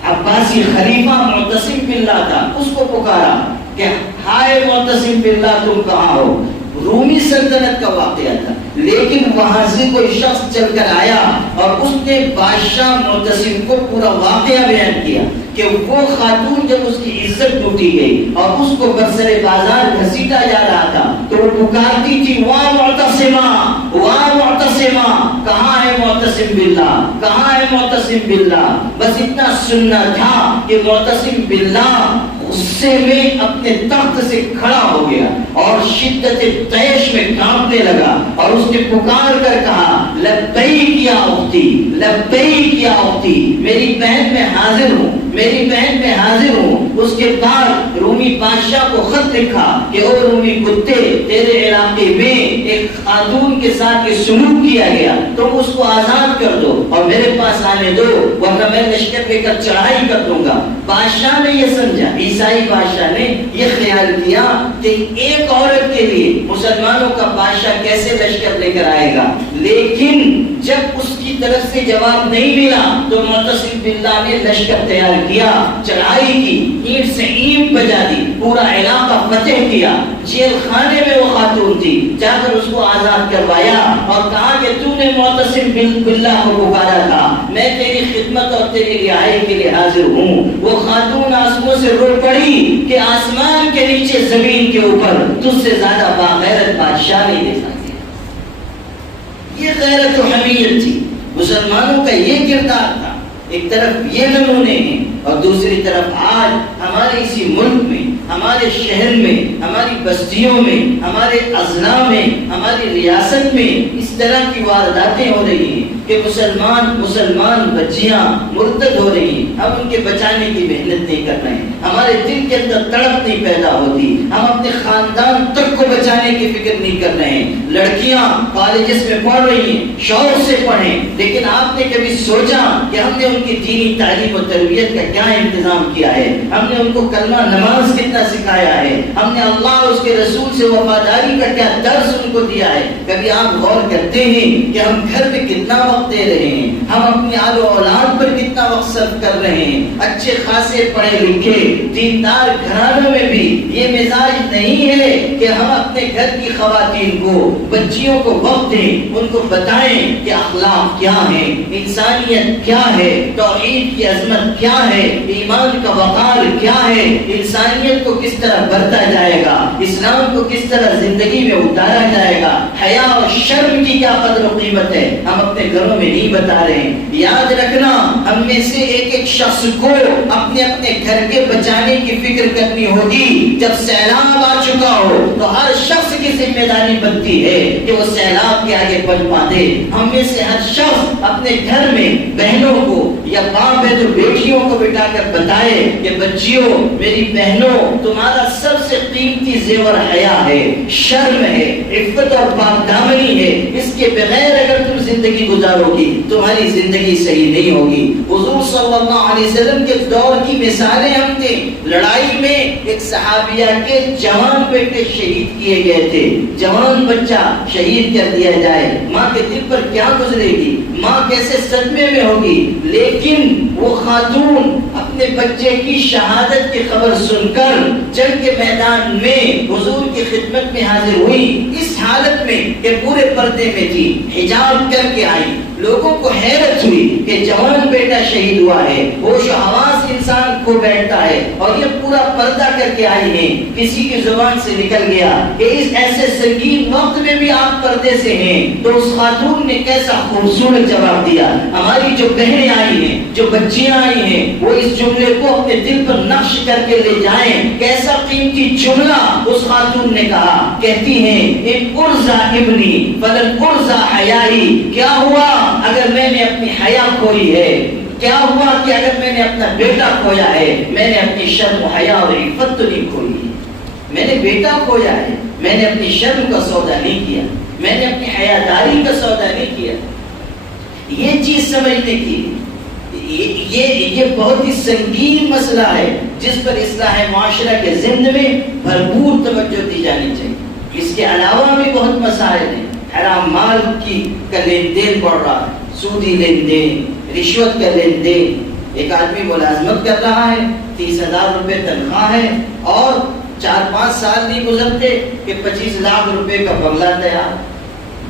عباسی خلیفہ معتصم باللہ تھا, اس کو پکارا کہ ہائے معتصم باللہ تم کہاں ہو. رومی سلطنت کا واقعہ تھا, لیکن وہاں سے کوئی شخص چل کر آیا اور اس نے بادشاہ معتصم کو پورا واقعہ بیان کیا کہ وہ خاتون جب اس کی عزت لوٹی گئی اور اس کو برسر بازار گھسیٹا جا رہا تھا تو وہ پکارتی تھی واہ معتصمہ, واہ معتصمہ, کہاں ہے معتصم باللہ, کہاں ہے معتصم باللہ. بس اتنا سننا تھا کہ معتصم باللہ غصے میں اپنے تخت سے کھڑا ہو گیا اور شدت طیش میں کانپنے لگا اور اس نے پکار کر کہا لبیک یا اختی, لبیک یا اختی, میری بہن میں حاضر ہوں, میری بہن میں حاضر ہوں. اس کے بعد رومی بادشاہ کو خط لکھا کہ او رومی کتے, تیرے علاقے میں ایک خاتون کے ساتھ یہ سلوک کیا گیا, تم اس کو آزاد کر دو اور میرے پاس آنے دو ورنہ میں لشکر لے کر چڑھائی کر دوں گا. بادشاہ نے یہ سمجھا, عیسائی بادشاہ نے یہ خیال کیا کہ ایک عورت کے لیے مسلمانوں کا بادشاہ کیسے لشکر لے کر آئے گا, لیکن جب اس کی طرف سے جواب نہیں ملا تو معتصم باللہ نے لشکر تیار کیا, چڑھائی کی, اینٹ سے اینٹ بجا دی, پورا علاقہ فتح کیا. جیل خانے میں وہ خاتون تھی, جا کر اس کو آزاد کروایا اور کہا کہ تو نے معتصم باللہ کو پکارا تھا, میں تیری خدمت اور تیری رہائی کے لیے حاضر ہوں. وہ خاتون آنسوؤں سے رو پڑی کہ آسمان کے نیچے زمین کے اوپر تجھ سے زیادہ باغیرت بادشاہ نہیں دے سکتے. یہ غیرت و حمیت تھی, مسلمانوں کا یہ کردار تھا. ایک طرف یہ نمونے ہیں اور دوسری طرف آج ہمارے اسی ملک میں, ہمارے شہر میں, ہماری بستیوں میں, ہمارے اضلاع میں, ہماری ریاست میں اس طرح کی وارداتیں ہو رہی ہیں کہ مسلمان بچیاں مرتد ہو رہی ہیں. ہم ان کے بچانے کی محنت نہیں کر رہے ہیں, ہمارے دل کے اندر تڑپ نہیں پیدا ہوتی, ہم اپنے خاندان تک کو بچانے کی فکر نہیں کر رہے ہیں. لڑکیاں کالجز میں پڑھ رہی ہیں, شوق سے پڑھیں, لیکن آپ نے کبھی سوچا کہ ہم نے ان کی دینی تعلیم و تربیت کا کیا انتظام کیا ہے, ہم نے ان کو کلمہ نماز کتنا سکھایا ہے, ہم نے اللہ اور اس کے رسول سے وفاداری کا کیا درس ان کو دیا ہے. کبھی آپ غور کرتے ہیں کہ ہم گھر میں کتنا وقت دے رہے ہیں, ہم اپنی آل و اولاد پر کتنا وقت صرف کر رہے ہیں. اچھے خاصے پڑھے لکھے دیندار گھرانوں میں بھی یہ مزاج نہیں ہے کہ ہم اپنے گھر کی خواتین کو, بچیوں کو وقت دیں, ان کو بتائیں کہ اخلاق کیا ہے, انسانیت کیا ہے, توحید کی عظمت کیا ہے, ایمان کا وقار کیا ہے, انسانیت کو کس طرح برتا جائے گا, اسلام کو کس طرح زندگی میں اتارا جائے گا, حیا اور شرم کی کیا قدر و قیمت ہے, ہم اپنے گھروں میں نہیں بتا رہے ہیں. یاد رکھنا, ہم میں سے ایک ایک شخص کو اپنے اپنے گھر کے بچانے کی فکر کرنی ہوگی. جب سیلاب آ چکا ہو تو ہر شخص کی ذمہ داری بنتی ہے کہ وہ سیلاب کے آگے بن پاتے. ہم میں سے ہر شخص اپنے گھر میں بہنوں کو یا باپ ہے تو بیٹیوں کو بٹھا کر بتائے کہ بچیوں, میری بہنوں, تمہارا سب سے قیمتی زیور حیا ہے, شرم ہے, عفت اور پاک دامنی ہے. اس کے بغیر اگر تم زندگی گزارو گی تمہاری زندگی صحیح نہیں ہوگی۔ حضور صلی اللہ علیہ وسلم کے دور کی مثالیں ہم تھے۔ لڑائی میں ایک صحابیہ کے جوان بیٹے شہید کیے گئے تھے، جوان بچہ شہید کر دیا جائے، ماں کے دل پر کیا گزرے گی، ماں کیسے صدمے میں ہوگی، لیکن وہ خاتون اپنے بچے کی شہادت کی خبر سن کر جنگ کے میدان میں حضور کی خدمت میں حاضر ہوئی، اس حالت میں کہ پورے پردے میں تھی، حجاب کر کے آئی۔ لوگوں کو حیرت ہوئی کہ جوان بیٹا شہید ہوا ہے، ہوش و حواس انسان کو بیٹھتا ہے اور یہ پورا پردہ کر کے آئی ہے۔ کسی کی زبان سے نکل گیا کہ اس ایسے سنگین وقت میں بھی آپ پردے سے ہیں، تو اس خاتون نے کیسا خوبصورت جواب دیا۔ ہماری جو بہنیں آئی ہیں، جو بچیاں آئی ہیں، وہ اس جملے کو اپنے دل پر نقش کر کے لے جائیں۔ کیسا قیمتی جملہ اس خاتون نے کہا، کہتی ہیں ان ارزا ابنی فلن ارزا حیائی، کیا ہوا اگر میں نے اپنی حیا کھوئی ہے، کیا ہوا کہ اگر میں نے اپنا بیٹا کھویا ہے، میں نے اپنی شرم و حیا اور عفت تو نہیں کھوئی، میں نے بیٹا کھویا ہے، میں نے اپنی شرم کا سودا نہیں کیا، میں نے اپنی حیاداری کا سودا نہیں کیا۔ یہ چیز سمجھنے کی یہ بہت ہی سنگین مسئلہ ہے جس پر اصلاح معاشرہ کے ضمن میں بھرپور توجہ دی جانی چاہیے۔ اس کے علاوہ بھی بہت مسائل ہیں۔ حرام مال کا لین دین بڑھ رہا ہے، سودی لین دین، رشوت کا لین دین۔ ایک آدمی ملازمت کر رہا ہے، 30,000 روپے تنخواہ ہے اور 4-5 سال نہیں گزرتے کہ 25 لاکھ روپے کا بنگلہ تیار،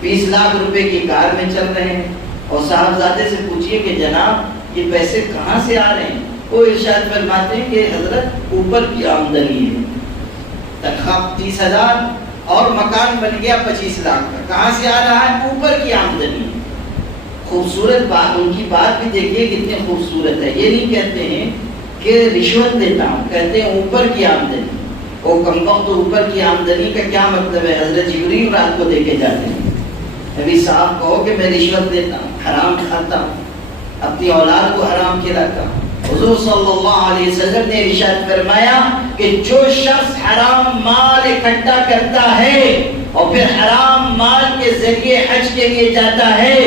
20 لاکھ روپے کی کار میں چل رہے ہیں۔ اور صاحبزادے سے پوچھئے کہ جناب یہ پیسے کہاں سے آ رہے ہیں؟ وہ ارشاد فرماتے ہیں کہ حضرت اوپر کی آمدنی ہے، تنخواہ 30,000 اور مکان بن گیا 25 لاکھ کا، کہاں سے آ رہا ہے؟ اوپر کی آمدنی ہے۔ خوبصورت بات، ان کی بات بھی دیکھیے کتنی خوبصورت ہے۔ یہ نہیں کہتے ہیں کہ رشوت دیتا ہوں، کہتے ہیں اوپر کی آمدنی۔ وہ کم وقت اوپر کی آمدنی کا کیا مطلب ہے؟ حضرت جبریل رات کو دے کے جاتے ہیں، نبی صاحب کہو کہ میں رشوت دیتا ہوں، حرام کھاتا ہوں، اپنی اولاد کو حرام کھلاتا ہوں۔ حضور صلی اللہ علیہ وسلم نے ارشاد فرمایا کہ جو شخص حرام مال اکٹھا کرتا ہے اور پھر حرام مال کے ذریعے حج کے لیے جاتا ہے،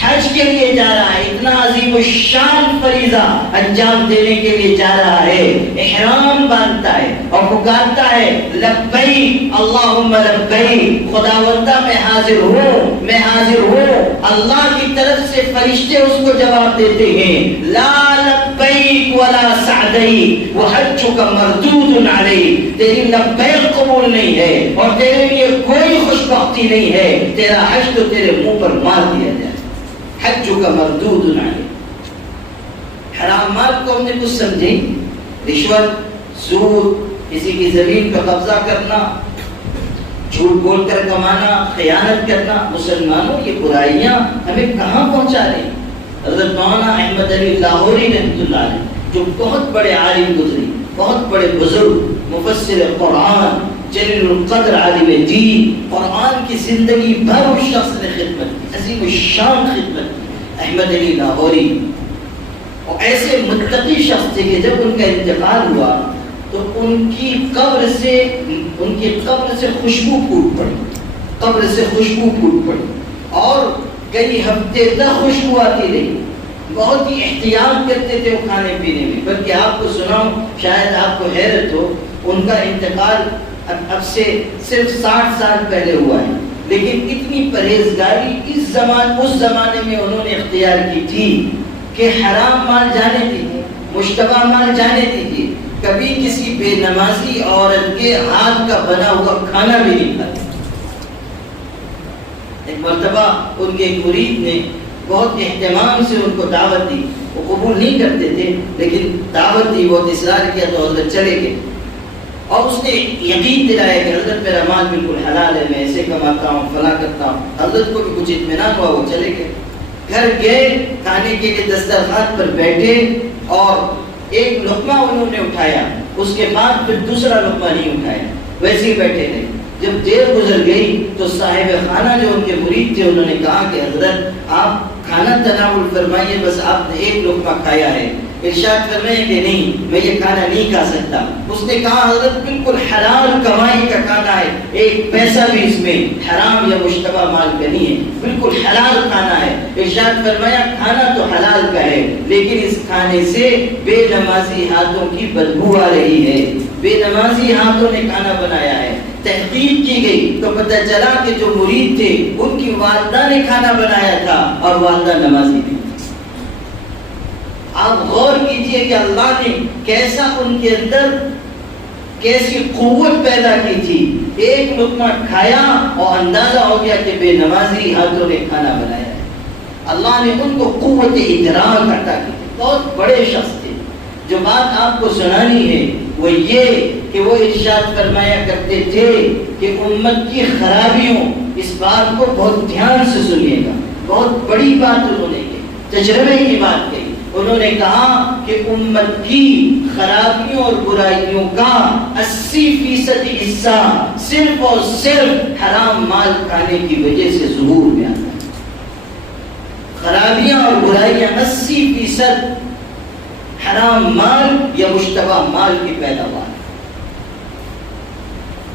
حج کے لیے جا رہا ہے، اتنا عظیم الشان فریضہ انجام دینے کے لیے جا رہا ہے، احرام باندھتا ہے اور پکارتا ہے لبیک اللہم لبیک، خداوندہ میں حاضر ہوں، میں حاضر ہوں۔ اللہ کی طرف سے فرشتے اس کو جواب دیتے ہیں لا لبیک ولا سعدیک وحجک مردود علیک، تیری لبیک قبول نہیں ہے اور تیرے لیے کوئی خوشبختی نہیں ہے، تیرا حج تو تیرے منہ پر مار دیا جائے، حج کا مردود علیہ۔ حرام مال کو ہم نے کچھ سمجھے، رشوت، سود، کسی کی زمین کا قبضہ کرنا، جھوٹ بول کر کمانا، خیانت کرنا، مسلمانوں یہ برائیاں ہمیں کہاں پہنچا رہی؟ حضرت مولانا احمد علی لاہوری رحمۃ اللہ علیہ جو بہت بڑے عالم گزری، بہت بڑے بزرگ، مفسر قرآن، جلیل القدر عالم دین، قرآن کی زندگی بھر اس شخص نے خدمت کی، عظیم الشان خدمت کی، احمد علی لاہوری۔ اور ایسے متقی شخص تھے کہ جب ان کا انتقال ہوا تو ان کی قبر سے خوشبو پھوٹ پڑی، قبر سے خوشبو پھوٹ پڑی اور کئی ہفتے تک خوشبو آتی رہی۔ بہت ہی احتیاط کرتے تھے وہ کھانے پینے میں، بلکہ آپ کو سناؤں شاید آپ کو حیرت ہو، ان کا انتقال اب سے صرف 60 سال پہلے ہوا ہے، لیکن اتنی پرہیزگاری اس زمانے میں انہوں نے اختیار کی تھی کہ حرام مال جانے دیجیے، مشتبہ مال جانے دیجیے، کبھی کسی بے نمازی عورت کے ہاتھ کا بنا ہوا کھانا بھی نہیں کھاتے۔ ایک مرتبہ ان کے ایک مرید نے بہت اہتمام سے ان کو دعوت دی، وہ قبول نہیں کرتے تھے لیکن دعوت دی، بہت اصرار کیا تو حضرت چلے گئے اور اس نے یقین دلایا کہ حضرت میرا مال بالکل حلال ہے، میں ایسے کماتا ہوں، فلاں کرتا ہوں۔ حضرت کو بھی کچھ اطمینان ہوا، وہ چلے گئے، گھر گئے، کھانے کے لیے دسترخوان پر بیٹھے اور ایک لقمہ انہوں نے اٹھایا، اس کے بعد پھر دوسرا لقمہ نہیں اٹھایا، ویسے ہی بیٹھے رہے۔ جب دیر گزر گئی تو صاحب خانہ جو ان کے مرید تھے انہوں نے کہا کہ حضرت آپ کھانا تناول فرمائیے، بس آپ نے ایک لقمہ کھایا ہے۔ ارشاد فرمائے کہ نہیں، میں یہ کھانا نہیں کھا سکتا۔ اس نے کہا حضرت بالکل حلال کمائی کا کھانا ہے، ایک پیسہ بھی اس میں حرام یا مشتبہ مال کا نہیں ہے، بالکل حلال کھانا ہے۔ ارشاد فرمایا کھانا تو حلال کا ہے، لیکن اس کھانے سے بے نمازی ہاتھوں کی بدبو آ رہی ہے، بے نمازی ہاتھوں نے کھانا بنایا ہے۔ تحقیق کی گئی تو پتہ چلا کہ جو مرید تھے ان کی والدہ نے کھانا بنایا تھا اور والدہ نمازی تھی۔ آپ غور کیجئے کہ اللہ نے کیسا ان کے اندر کیسی قوت پیدا کی تھی، ایک لقمہ کھایا اور اندازہ ہو گیا کہ بے نمازی ہاتھوں نے کھانا بنایا ہے۔ اللہ نے ان کو قوت ادراک عطا کی، بہت بڑے شخص تھے۔ جو بات آپ کو سنانی ہے وہ یہ کہ وہ ارشاد فرمایا کرتے تھے کہ امت کی خرابیوں، اس بات کو بہت دھیان سے سنیے گا، بہت بڑی بات انہوں نے کی، تجربے کی بات کہی۔ انہوں نے کہا کہ امت کی خرابیوں اور برائیوں کا 80% حصہ صرف اور صرف حرام مال کھانے کی وجہ سے ظہور میں آتا ہے۔ خرابیاں اور برائیاں 80% حرام مال یا مشتبہ مال کی پیداوار۔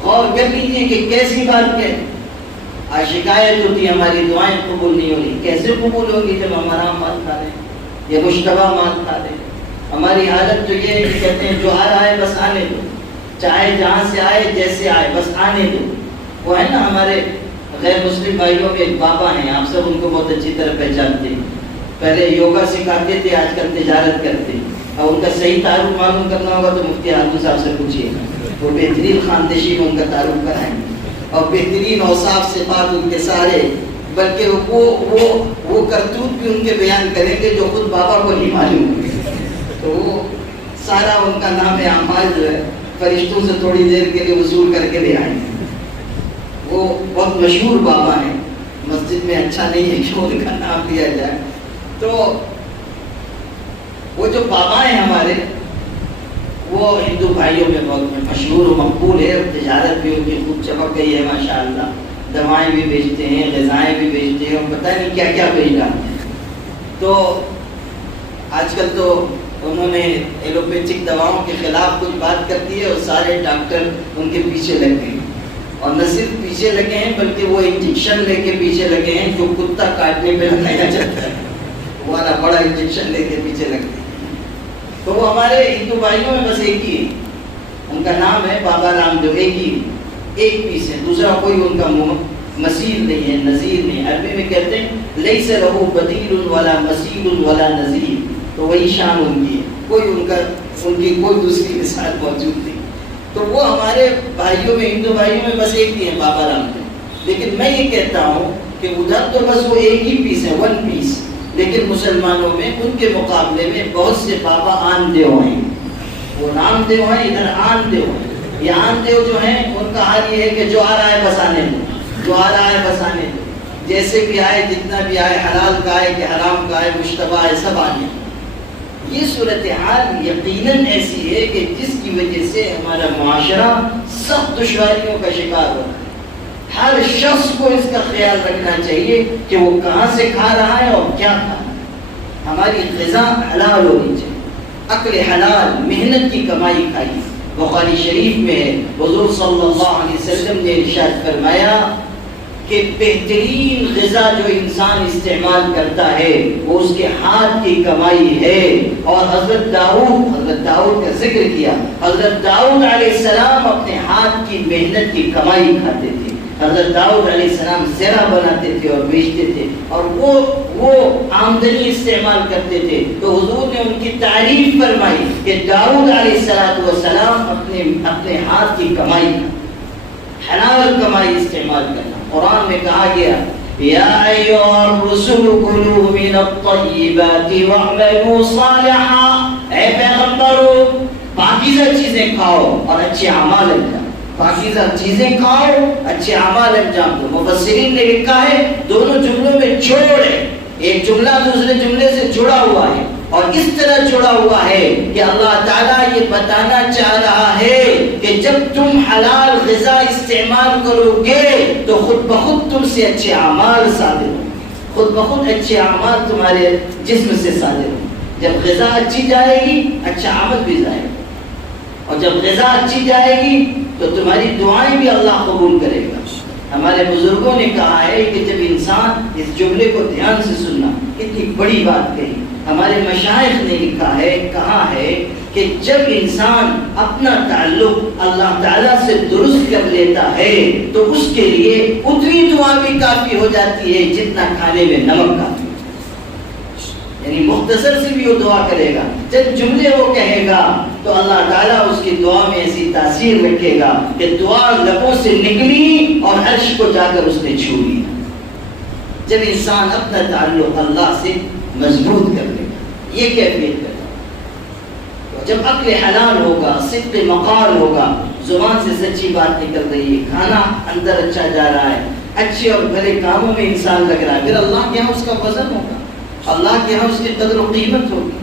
غور کر لیجیے کہ کیسی بات ہے۔ آج شکایت ہوتی ہے ہماری دعائیں قبول نہیں ہو رہی، کیسے قبول ہوگی جب ہم حرام مال کھا رہے ہیں یا مشتبہ مال کھا رہے ہیں؟ ہماری حالت تو یہ ہے کہ کہتے ہیں جو آ رہا ہے بس آنے دو، چاہے جہاں سے آئے جیسے آئے بس آنے دو۔ وہ ہے نا ہمارے غیر مسلم بھائیوں میں ایک بابا ہیں، آپ سب ان کو بہت اچھی طرح پہچانتے ہیں، پہلے یوگا سکھاتے تھے، آج کل تجارت کرتے ہیں۔ اور ان کا صحیح تعارف معلوم کرنا ہوگا تو مفتی ہارون صاحب سے پوچھیے، وہ بہترین خاندشی میں ان کا تعارف کرائیں اور بہترین اوصاف صفات ان کے سارے، بلکہ وہ کرتوت بھی ان کے بیان کریں گے جو خود بابا کو نہیں معلوم ہے۔ تو وہ سارا ان کا نام اعمال جو ہے فرشتوں سے تھوڑی دیر کے لیے وصول کر کے لے آئیں گے۔ وہ بہت مشہور بابا ہیں، مسجد میں اچھا نہیں ہے کہ ان کا نام لیا جائے۔ تو وہ جو بابا ہیں ہمارے، وہ ہندو بھائیوں میں بہت مشہور و مقبول ہے، تجارت بھی ان کی خوب چمک گئی ہے ماشاءاللہ، دوائیں بھی بیچتے ہیں، غذائیں بھی بیچتے ہیں، اور پتہ نہیں کیا کیا بیچ ڈالتے ہیں۔ تو آج کل تو انہوں نے ایلوپیتھک دواؤں کے خلاف کچھ بات کر دی ہے اور سارے ڈاکٹر ان کے پیچھے لگ گئے ہیں، اور نہ صرف پیچھے لگے ہیں بلکہ وہ انجیکشن لے کے پیچھے لگے ہیں جو کتا کاٹنے پہ لگایا جاتا ہے، وہ والا بڑا انجیکشن لے کے پیچھے لگے ہیں۔ تو وہ ہمارے ہندو بھائیوں میں بس ایک ہی ہے، ان کا نام ہے بابا رام دیو، ایک ہی ایک پیس ہے، دوسرا کوئی ان کا مثیل نہیں ہے، نظیر نہیں۔ عربی میں کہتے ہیں لیس لہ بدیل ولا مثیل ولا نظیر، تو وہی شان ان کی ہے، کوئی ان کی کوئی دوسری مثال موجود نہیں۔ تو وہ ہمارے بھائیوں میں، ہندو بھائیوں میں بس ایک ہی ہے بابا رام دیو۔ لیکن میں یہ کہتا ہوں کہ ادھر تو بس وہ ایک ہی پیس ہے، ون پیس، لیکن مسلمانوں میں ان کے مقابلے میں بہت سے بابا آن دیو ہیں، وہ رام دیو ہیں، ادھر آن دیو ہیں۔ یہ آن دیو جو ہیں ان کا حال یہ ہے کہ جو آ رہا ہے بس آنے دو، جو آ رہا ہے بس آنے دو، جیسے بھی آئے، جتنا بھی آئے، حلال کا آئے کہ حرام کا آئے، مشتبہ آئے، سب آنے دو۔ یہ صورتحال یقیناً ایسی ہے کہ جس کی وجہ سے ہمارا معاشرہ سخت دشواریوں کا شکار ہو رہا ہے۔ ہر شخص کو اس کا خیال رکھنا چاہیے کہ وہ کہاں سے کھا رہا ہے اور کیا کھا رہا ہے۔ ہماری غذا حلال ہونی چاہیے، عقل حلال، محنت کی کمائی کھائیے۔ بخاری شریف میں ہے، حضور صلی اللہ علیہ وسلم نے ارشاد فرمایا کہ بہترین غذا جو انسان استعمال کرتا ہے وہ اس کے ہاتھ کی کمائی ہے۔ اور حضرت داؤد کا ذکر کیا، حضرت داؤد علیہ السلام اپنے ہاتھ کی محنت کی کمائی کھاتے تھے۔ حضرت داؤد علیہ السلام زرع بناتے تھے اور بیچتے تھے، اور وہ آمدنی استعمال کرتے تھے۔ تو حضور نے ان کی تعریف فرمائی کہ داؤد علیہ السلام اپنے ہاتھ کی کمائی، حلال کمائی استعمال کرنا۔ قرآن میں کہا گیا یا ایھا الرسل کلوا من الطیبات واعملوا صالحا، اے پیغمبرو پاکیزہ چیزیں کھاؤ اور اچھے اعمال انجام، پاکیزہ چیزیں کھاؤ، اچھے اعمال انجام دو۔ مفسرین نے لکھا ہے دونوں جملوں میں جوڑ ہے، ایک جملہ دوسرے جملے سے جڑا ہوا ہے، اور اس طرح جڑا ہوا ہے کہ اللہ تعالیٰ یہ بتانا چاہ رہا ہے کہ جب تم حلال غذا استعمال کرو گے تو خود بخود تم سے اچھے اعمال صادر ہوں، خود بخود اچھے اعمال تمہارے جسم سے صادر ہوں۔ جب غذا اچھی جائے گی اچھا عمل بھی جائے گا، اور جب غذا اچھی جائے گی تو تمہاری دعائیں بھی اللہ قبول کرے گا۔ ہمارے بزرگوں نے کہا ہے کہ جب انسان، اس جملے کو دھیان سے سننا، اتنی بڑی بات کہی، ہمارے مشائخ نے لکھا ہے، کہا ہے کہ جب انسان اپنا تعلق اللہ تعالیٰ سے درست کر لیتا ہے تو اس کے لیے اتنی دعا بھی کافی ہو جاتی ہے جتنا کھانے میں نمک کافی، یعنی مختصر سے بھی وہ دعا کرے گا، جب جملے وہ کہے گا تو اللہ تعالیٰ اس کی دعا میں ایسی تاثیر رکھے گا کہ دعا لبوں سے نکلی اور عرش کو جا کر اس نے چھو لیا۔ جب انسان اپنا تعلق اللہ سے مضبوط کر لے گا، یہ کیفیت کرتا ہے۔ جب عقل حلال ہوگا، صدق مقال ہوگا، زبان سے سچی بات نکل رہی ہے، کھانا اندر اچھا جا رہا ہے، اچھے اور بھلے کاموں میں انسان لگ رہا ہے، پھر اللہ کے ہاں اس کا وزن ہوگا، اللہ کے ہاں اس کی قدر و قیمت ہوگی،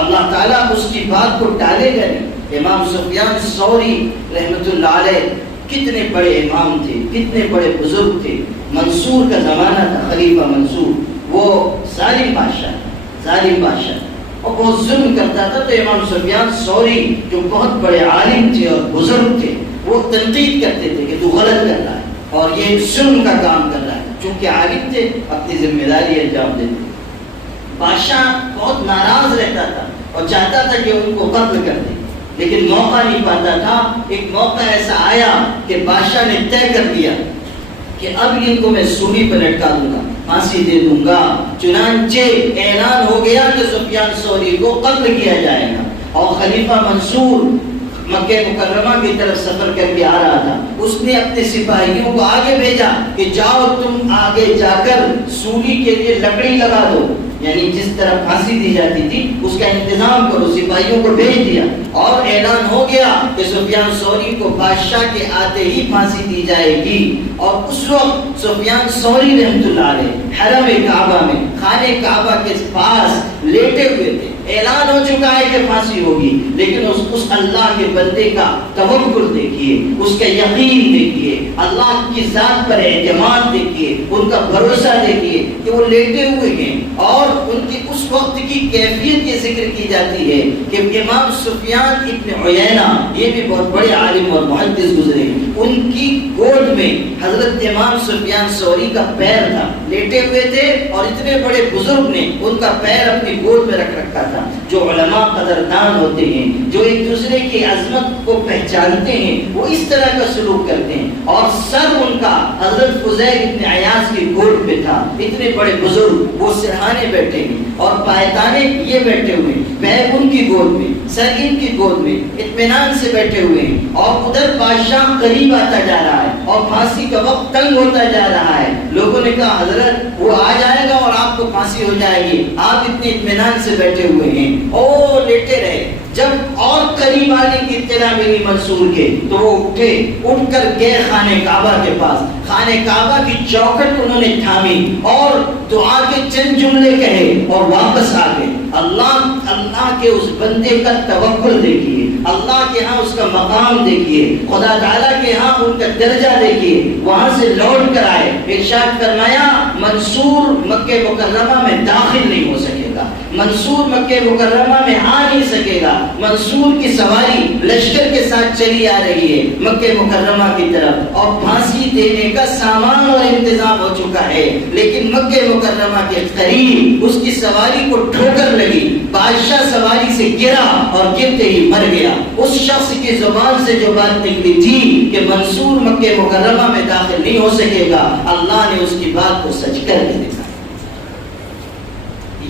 اللہ تعالیٰ اس کی بات کو ٹالے گا نہیں۔ امام سفیان ثوری رحمۃ اللہ علیہ کتنے بڑے امام تھے، کتنے بڑے بزرگ تھے۔ منصور کا زمانہ تھا، خلیفہ منصور، وہ ظالم بادشاہ اور بہت ظلم کرتا تھا، تو امام سفیان ثوری جو بہت بڑے عالم تھے اور بزرگ تھے، وہ تنقید کرتے تھے کہ تو غلط کر رہا ہے اور یہ ظلم کا کام کر رہا ہے۔ چونکہ عالم تھے، اپنی ذمہ داری انجام دیتے۔ بادشاہ بہت ناراض رہتا تھا اور چاہتا تھا کہ ان کو قتل کر دے، لیکن موقع نہیں پاتا تھا۔ ایک موقع ایسا آیا کہ بادشاہ نے طے کر دیا کہ اب ان کو میں سولی پہ لٹکا دوں گا، پھانسی دے دوں گا۔ چنانچہ اعلان ہو گیا کہ سفیان ثوری کو قتل کیا جائے گا، اور خلیفہ منصور مکہ مکرمہ کی طرف سفر کر کے آ رہا تھا۔ اس نے اپنے سپاہیوں کو آگے بھیجا کہ جاؤ تم آگے جا کر سولی کے لیے لکڑی لگا دو، یعنی جس طرح پھانسی دی جاتی تھی اس کا انتظام کرو۔ سپاہیوں کو بھیج دیا اور اعلان ہو گیا کہ سفیان ثوری کو بادشاہ کے آتے ہی پھانسی دی جائے گی۔ اور اس وقت سفیان ثوری رحمۃ اللہ علیہ حرم کعبہ میں، خانہ کعبہ کے پاس لیٹے ہوئے تھے۔ اعلان ہو چکا ہے کہ پھانسی ہوگی، لیکن اس اللہ کے بندے کا توکل دیکھیے، اس کا یقین دیکھیے، اللہ کی ذات پر اعتماد دیکھیے، ان کا بھروسہ دیکھیے کہ وہ لیٹے ہوئے ہیں۔ اور ان کی اس وقت کی کیفیت یہ ذکر کی جاتی ہے کہ امام سفیان ابن عیینہ، یہ بھی بہت بڑے عالم اور محدث گزرے، ان کی گود میں حضرت امام سفیان ثوری کا پیر تھا، لیٹے ہوئے تھے اور اتنے بڑے بزرگ نے ان کا پیر اپنی گود میں رکھ رکھا تھا۔ جو علماء قدردان ہوتے ہیں، جو ایک دوسرے کی عظمت کو پہچانتے ہیں، وہ اس طرح کا سلوک کرتے ہیں۔ اور سر ان کا حضرت فضیل ابن عیاض کی گود پہ تھا، اتنے بڑے بزرگ، وہ سرہانے بیٹھے ہیں اور پائتانے یہ بیٹھے ہوئے ہیں، پیر ان کی گود میں، سر ان کی گود میں، اطمینان سے بیٹھے ہوئے ہیں۔ اور ادھر بادشاہ قریب آتا جا رہا ہے اور پھانسی کا وقت تنگ ہوتا جا رہا ہے۔ لوگوں نے کہا حضرت وہ آ جائے گا اور آپ کو پھانسی ہو جائے گی، آپ اتنے اطمینان سے بیٹھے ہوئے ہیں۔ او لیٹے رہے۔ جب اور قریب آنے کی اطلاع ملی منصور کے تو وہ اٹھے، اٹھ کر گئے خانہ کعبہ کے پاس، خانہ کعبہ کی چوکھٹ انہوں نے تھامی اور دعا کے چند جملے کہے اور واپس آ گئے۔ اللہ کے اس بندے کا توکل دیکھیے، اللہ کے ہاں اس کا مقام دیکھیے، خدا تعالیٰ کے ہاں ان کا درجہ دیکھیے۔ وہاں سے لوٹ کر آئے، ارشاد فرمایا منصور مکہ مکرمہ میں داخل نہیں ہو سکے گا، منصور مکہ مکرمہ میں آ نہیں سکے گا۔ منصور کی سواری لشکر کے ساتھ چلی آ رہی ہے مکہ مکرمہ کی طرف، اور پھانسی دینے کا سامان اور انتظام ہو چکا ہے، لیکن مکہ مکرمہ کے قریب اس کی سواری کو ٹھوکر لگی، بادشاہ سواری سے گرا اور گرتے ہی مر گیا۔ اس شخص کی زبان سے جو بات نکلی تھی کہ منصور مکہ مکرمہ میں داخل نہیں ہو سکے گا، اللہ نے اس کی بات کو سچ کر کے دکھایا۔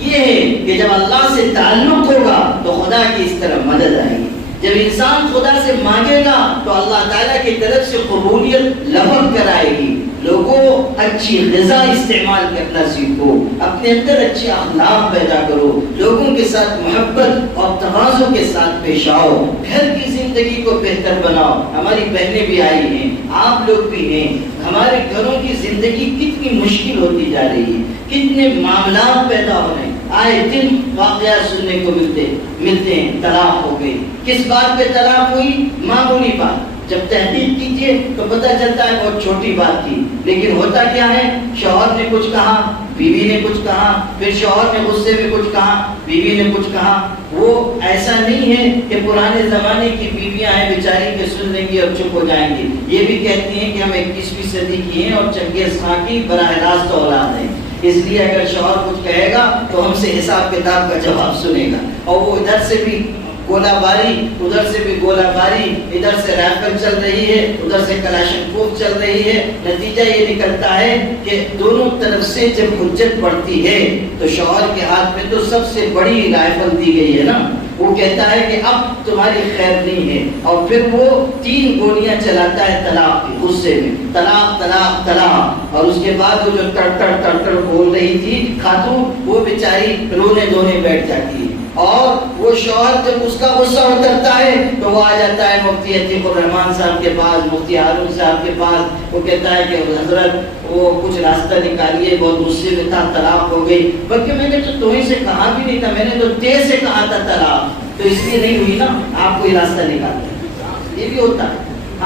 یہ ہے کہ جب اللہ سے تعلق ہوگا تو خدا کی اس طرح مدد آئے گی۔ جب انسان خدا سے مانگے گا تو اللہ تعالیٰ کی طرف سے قبولیت لبک کر آئے گی۔ لوگوں اچھی غذا استعمال کرنا سیکھو، اپنے اندر اچھے اخلاق پیدا کرو، لوگوں کے ساتھ محبت اور تواضع کے ساتھ پیش آؤ، گھر کی زندگی کو بہتر بناؤ۔ ہماری بہنیں بھی آئی ہیں، آپ لوگ بھی ہیں، ہمارے گھروں کی زندگی کتنی مشکل ہوتی جا رہی ہے، کتنے معاملات پیدا ہو رہے ہیں۔ آئے دن واقعات سننے کو ملتے ہیں. طلاق ہو گئی. کس بات پہ طلاق ہوئی؟ معمولی بات. جب تحقیق کیجئے تو پتہ چلتا ہے بہت چھوٹی بات تھی، لیکن ہوتا کیا ہے، شوہر نے کچھ کہا، بیوی نے کچھ کہا، پھر شوہر نے غصے میں کچھ کہا، بیوی نے کچھ کہا. وہ ایسا نہیں ہے کہ پرانے زمانے کی بیویاں ہیں بیچاری کے سن لیں گی اور چپ ہو جائیں گی. یہ بھی کہتی ہیں کہ ہم 21ویں صدی کی ہیں اور چنگیز خان کی براہ راست اولاد ہیں، اس لیے اگر شوہر کچھ کہے گا تو ہم سے حساب کتاب کا جواب سنے گا. اور وہ ادھر سے بھی گولہ باری، ادھر سے بھی گولہ باری، ادھر سے رائفل چل رہی ہے، ادھر سے کلاشنکوف چل رہی ہے. نتیجہ یہ نکلتا ہے کہ دونوں طرف سے جب حجت بڑھتی ہے تو شوہر کے ہاتھ میں تو سب سے بڑی رائفل دی گئی ہے نا. وہ کہتا ہے کہ اب تمہاری خیر نہیں ہے، اور پھر وہ 3 گولیاں چلاتا ہے طلاق کی غصے میں. طلاق طلاق طلاق. اور اس کے بعد وہ جو تڑ بول رہی تھی خاتون، وہ بیچاری رونے دھونے بیٹھ جاتی ہے. اور وہ شوہر جب اس کا غصہ اترتا ہے تو وہ آ جاتا ہے مفتی عتیق الرحمان صاحب کے پاس، مفتی ہارون صاحب کے پاس. وہ کہتا ہے کہ حضرت وہ کچھ راستہ نکالیے، بہت غصے میں تھا، طلاق ہو گئی. بلکہ میں نے تو تمہیں سے کہا بھی نہیں تھا، میں نے تو تیز سے کہا تھا طلاق، تو اس لیے نہیں ہوئی نا، آپ کوئی راستہ نکالتے. یہ بھی ہوتا ہے.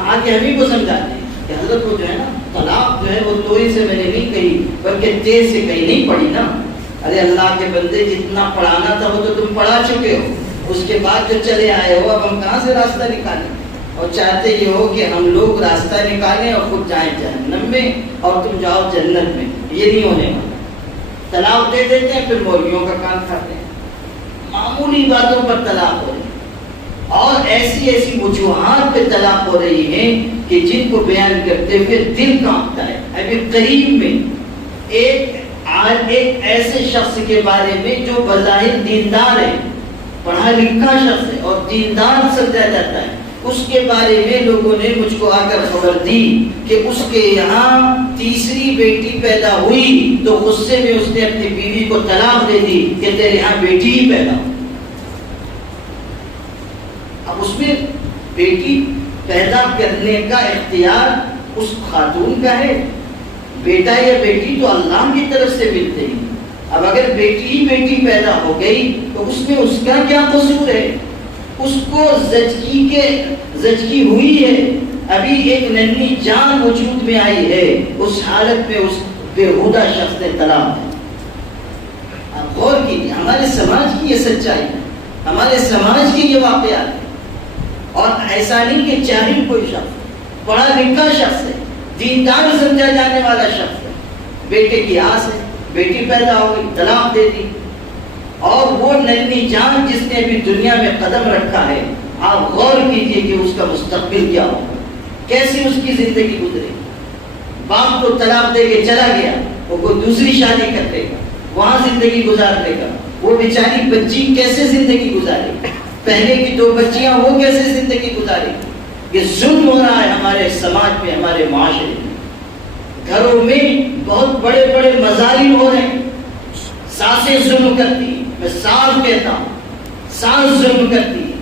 آگے ہمیں کو سمجھاتے ہیں کہ حضرت وہ جو ہے نا طلاق جو ہے وہ توئی سے میں نے نہیں کہی بلکہ تیز سے کہی. نہیں پڑھی نا. ارے اللہ کے بندے، جتنا پڑھانا تھا وہ تو تم پڑھا چکے ہو. اس کے بعد جو چلے آئے ہو، اب ہم کہاں سے راستہ نکالیں؟ اور چاہتے یہ ہو کہ ہم لوگ راستہ نکالیں اور خود جائیں جہنم میں اور تم جاؤ جنت میں. یہ نہیں ہونے والا. طلاق دے دیتے ہیں، پھر مولویوں کا کام کھاتے ہیں. معمولی باتوں پر طلاق ہو رہی ہے، اور ایسی ایسی وجوہات پہ طلاق ہو رہی ہیں کہ جن کو بیان کرتے ہوئے دل کانپتا ہے. ابھی قریب میں ایک ایسے شخص کے بارے میں جو بظاہر دیندار ہے، پڑھا لکھا شخص ہے اور دیندار سمجھا جاتا ہے، اس کے بارے میں لوگوں نے مجھ کو آ کر خبر دی کہ اس کے یہاں 3ری بیٹی پیدا ہوئی تو غصے میں اس نے اپنی بیوی کو طلاق دے دی کہ تیرے یہاں بیٹی ہی پیدا ہو. اب اس میں بیٹی پیدا کرنے کا اختیار اس خاتون کا ہے. بیٹا یا بیٹی تو اللہ کی طرف سے ملتے ہیں. اب اگر بیٹی ہی بیٹی پیدا ہو گئی تو اس میں اس کا کیا قصور ہے؟ اس کو زچگی ہوئی ہے، ابھی ایک ننھی جان وجود میں آئی ہے، اس حالت میں اس بےہودہ شخص نے طلاق دی. آپ غور کیجیے، ہمارے سماج کی یہ سچائی ہے، ہمارے سماج کی یہ واقعات ہے. اور ایسا نہیں کہ چاہے کوئی شخص پڑھا لکھا شخص ہے، دیندار سمجھا جانے والا شخص ہے، بیٹے کی آس ہے، بیٹی پیدا ہو گئی، طلاق دے دی. اور وہ ننھی جان جس نے ابھی دنیا میں قدم رکھا ہے، آپ غور کیجئے کہ اس کا مستقبل کیا ہوگا، کیسی اس کی زندگی گزرے. باپ تو طلاق دے کے چلا گیا، وہ کوئی دوسری شادی کر لے گا، وہاں زندگی گزار لے گا. وہ بیچاری بچی کیسے زندگی گزارے گی؟ پہلے کی 2 بچیاں وہ کیسے زندگی گزارے گی؟ یہ ظلم ہو رہا ہے ہمارے سماج میں، ہمارے معاشرے میں. گھروں میں بہت بڑے بڑے مظالم ہو رہے ہیں. ساسیں ظلم کرتی ہیں، میں صاف کہتا ہوں، ساس ظلم کرتی ہے.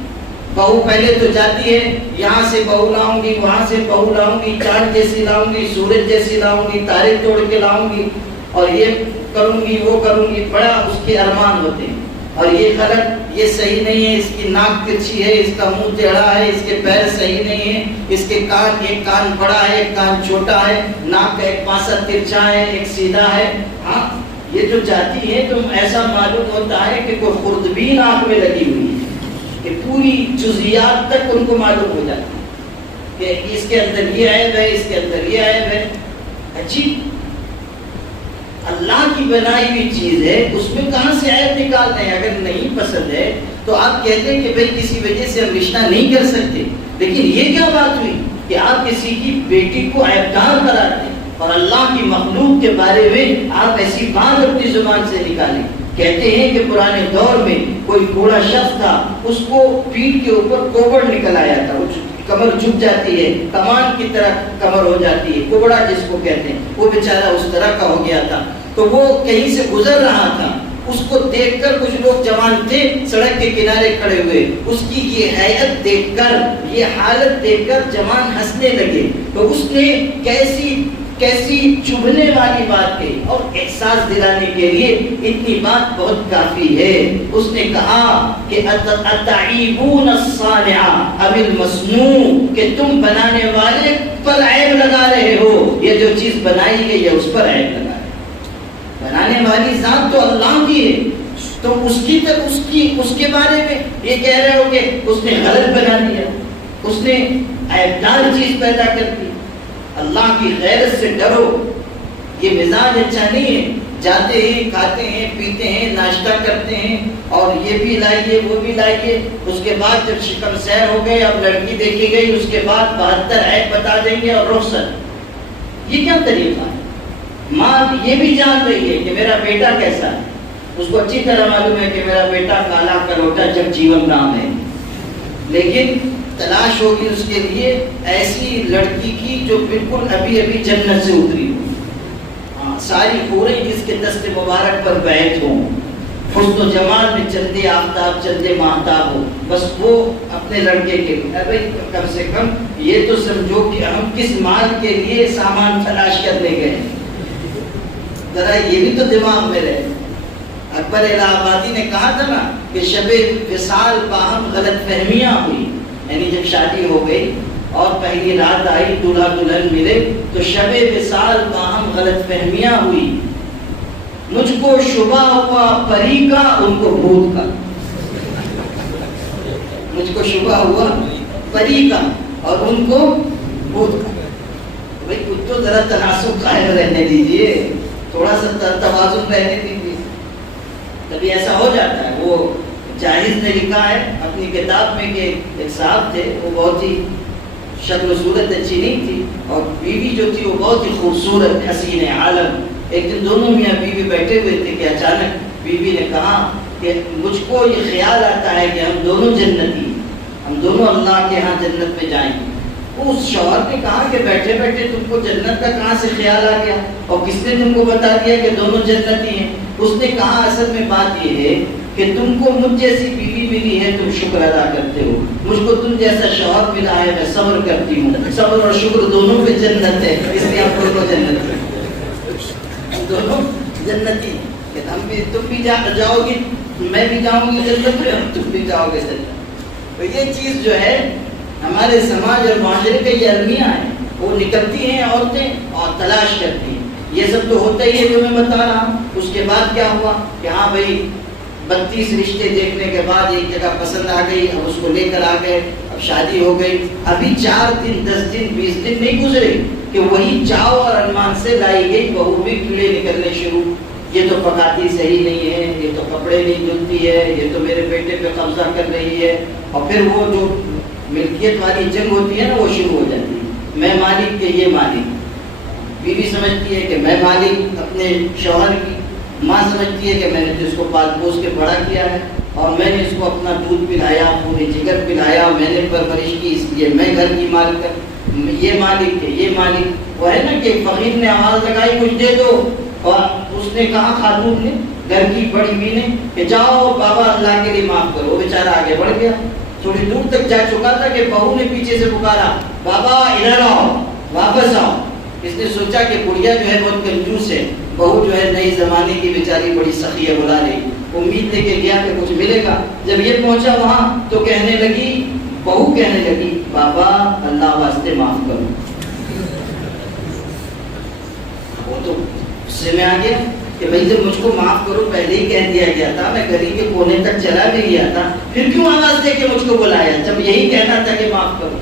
بہو پہلے تو جاتی ہے، یہاں سے بہو لاؤں گی، وہاں سے بہو لاؤں گی، چاند جیسی لاؤں گی، سورج جیسی لاؤں گی، تارے توڑ کے لاؤں گی، اور یہ کروں گی وہ کروں گی. بڑا اس کے ارمان ہوتے ہیں. اور یہ غلط، یہ صحیح نہیں ہے، اس کی ناک ترچھی ہے، اس کا منہ ٹیڑھا ہے، اس کے پیر صحیح نہیں ہے، اس کے کان، ایک کان بڑا ہے ایک کان چھوٹا ہے، ناک کا ایک پاسا ترچھا ہے ایک سیدھا ہے. ہاں، یہ جو جاتی ہے تو ایسا معلوم ہوتا ہے کہ کوئی خوردبین آنکھ میں لگی ہوئی ہے، کہ پوری جزیات تک ان کو معلوم ہو جاتی ہے کہ اس کے اندر یہ عیب ہے، اس کے اندر یہ عیب ہے. عجیب، اللہ کی بنائی ہوئی چیز ہے، اس میں کہاں سے عیب نکال رہے ہیں؟ اگر نہیں پسند ہے تو آپ کہتے ہیں کہ بھئی کسی وجہ سے ہم رشتہ نہیں کر سکتے. لیکن یہ کیا بات ہوئی کہ آپ کسی کی بیٹی کو عیبدار قرار دیں اور اللہ کی مخلوق کے بارے میں آپ ایسی بات اپنی زبان سے نکالیں. کہتے ہیں کہ پرانے دور میں کوئی بوڑھا شخص تھا، اس کو پیٹھ کے اوپر کوبڑ نکل آیا تھا، کمر جھک جاتی ہے، کمان کی طرح کمر ہو جاتی ہے، کوبڑا جس کو کہتے ہیں. وہ بیچارہ اس طرح کا ہو گیا تھا. تو وہ کہیں سے گزر رہا تھا، اس کو دیکھ کر کچھ لوگ جوان تھے سڑک کے کنارے کھڑے ہوئے، اس کی یہ حیت دیکھ کر، یہ حالت دیکھ کر جوان ہنسنے لگے. تو اس نے کیسی کیسی چبھنے والی بات کہی اور احساس دلانے کے لیے اتنی بات بہت کافی ہے. اس نے کہا کہ اتعیبون الصانع ام المصنوع، کہ تم بنانے والے پر عیب لگا رہے ہو، یہ جو چیز بنائی گئی ہے اس پر عیب لگا رہے ہو. بنانے والی ذات تو اللہ کی ہے، تو اس کے بارے میں یہ کہہ رہے ہو کہ اس نے غلط بنا دیا، اس نے عیبدار چیز پیدا کر دی. اللہ کی غیرت سے ڈرو. یہ مزاج اچھا نہیں ہے. جاتے ہیں، کھاتے ہیں، پیتے ہیں، ناشتہ کرتے ہیں اور یہ بھی لائیے وہ بھی لائیے، اس کے بعد جب شکم سیر ہو گئے، اب لڑکی دیکھی گئی، اس کے بعد 72 عیب بتا دیں گے اور رخصت. یہ کیا طریقہ ہے؟ ماں یہ بھی جان رہی ہے کہ میرا بیٹا کیسا ہے، اس کو اچھی طرح معلوم ہے کہ میرا بیٹا کالا کروٹا جگ جیون رام ہے، لیکن تلاش ہوگی اس کے لیے ایسی لڑکی کی جو بالکل ابھی ابھی جنت سے اتری ہو. ساری حوریں جس کے دست مبارک پر بیعت ہوں، حسن و جمال میں چندے آفتاب چندے ماہتاب ہو، بس وہ اپنے لڑکے کے لیے. ارے کم سے کم یہ تو سمجھو کہ ہم کس مال کے لیے سامان تلاش کرنے گئے، ذرا یہ بھی تو دماغ میں رہے. اکبر الہ آبادی نے کہا تھا نا کہ شب وصال باہم غلط فہمیاں ہوئی، یعنی جب شادی ہو گئی اور پہلی رات آئی، دولہا دلہن ملے، تو شب وصال باہم غلط فہمیاں ہوئی. مجھ کو شبہ ہوا پری کا، ان کو بھوت کا. مجھ کو شبہ ہوا پری کا اور ان کو بھوت کا. بھائی کچھ تو ذرا تناسب قائم رہنے دیجیے، تھوڑا سا توازن رہنے دیجیے. کبھی ایسا ہو جاتا ہے. وہ جاہز نے لکھا ہے اپنی کتاب میں کہ ایک صاحب تھے، وہ بہت ہی شکل و صورت اچھی نہیں تھی اور بیوی جو تھی وہ بہت ہی خوبصورت حسین عالم. ایک دن دونوں میاں بیوی بیٹھے ہوئے تھے کہ اچانک بیوی نے کہا کہ مجھ کو یہ خیال آتا ہے کہ ہم دونوں جنتی، ہم دونوں اللہ کے ہاں جنت میں جائیں گے. اس شوہر نے کہا کہ بیٹھے بیٹھے تم کو جنت کا کہاں سے خیال آ گیا اور کس نے تم کو بتا دیا کہ دونوں جنتی ہیں؟ اس نے کہا اصل میں بات یہ ہے کہ تم کو مجھ جیسی بیوی ملی ہے، تم شکر ادا کرتے ہو. مجھ کو تم جیسا شوہر ملا ہے، میں صبر کرتی ہوں. صبر اور شکر دونوں پہ جنت ہے، اس لیے ہم دونوں جنت ہیں، دونوں جنتی. تم بھی جاؤ گی، میں بھی جاؤں گی جنت میں، تم بھی جاؤ گے جنت. تو یہ چیز جو ہے ہمارے سماج اور معاشرے کا یہ المیہ ہے. وہ نکلتی ہیں عورتیں اور تلاش کرتی ہیں. یہ سب تو ہوتا ہی ہے جو میں بتا رہا ہوں. اس کے بعد کیا ہوا کہ ہاں بھائی 32 رشتے دیکھنے کے بعد ایک جگہ پسند آ گئی، اب اس کو لے کر آ گئے، اب شادی ہو گئی. ابھی 4 دن 10 دن 20 دن نہیں گزرے کہ وہی چاؤ اور ارمان سے لائی گئی بہو بھی کیڑے نکلنے شروع. یہ تو پکاتی صحیح نہیں ہے، یہ تو کپڑے نہیں دھلتی ہے، یہ تو میرے بیٹے پہ قبضہ کر رہی ہے. اور پھر وہ جو ملکیت والی جنگ ہوتی ہے نا، وہ شروع ہو جاتی ہے. میں مالک کہ یہ مالک. بیوی سمجھتی ہے کہ میں مالک اپنے شوہر کی، ماں سمجھتی ہے کہ میں نے تو اس کو پال پوس کے بڑا کیا ہے اور میں نے اس کو اپنا دودھ پلایا، پورے جگر پلایا، میں نے پرورش کی، اس لیے میں گھر کی مالک، یہ مالک ہے یہ مالک. وہ ہے نا کہ فقیر نے آواز لگائی کچھ دے دو، اور اس نے کہا خاتون نے، گھر کی بڑی بھی نے، کہ جاؤ بابا اللہ کے لیے معاف کرو. وہ بیچارہ آگے بڑھ گیا، تھوڑی دور تک جا چکا تھا کہ بہو نے پیچھے سے پکارا، بابا ادھر آؤ، واپس آؤ. اس نے سوچا کہ بڑھیا جو ہے بہت کنجوس ہے، بہو جو ہے نئی زمانے کی بیچاری بڑی سخی ہے، بلا رہی. امید لے کے گیا کہ کچھ ملے گا. جب یہ پہنچا وہاں تو کہنے لگی، بہو کہنے لگی، بابا اللہ واسطے معاف کرو. وہ تو غصے میں آ گیا کہ بھائی جب مجھ کو معاف کرو پہلے ہی کہہ دیا گیا تھا، میں گلی کے کونے تک چلا بھی گیا تھا، پھر کیوں آواز دے کے مجھ کو بلایا جب یہی کہنا تھا کہ معاف کرو.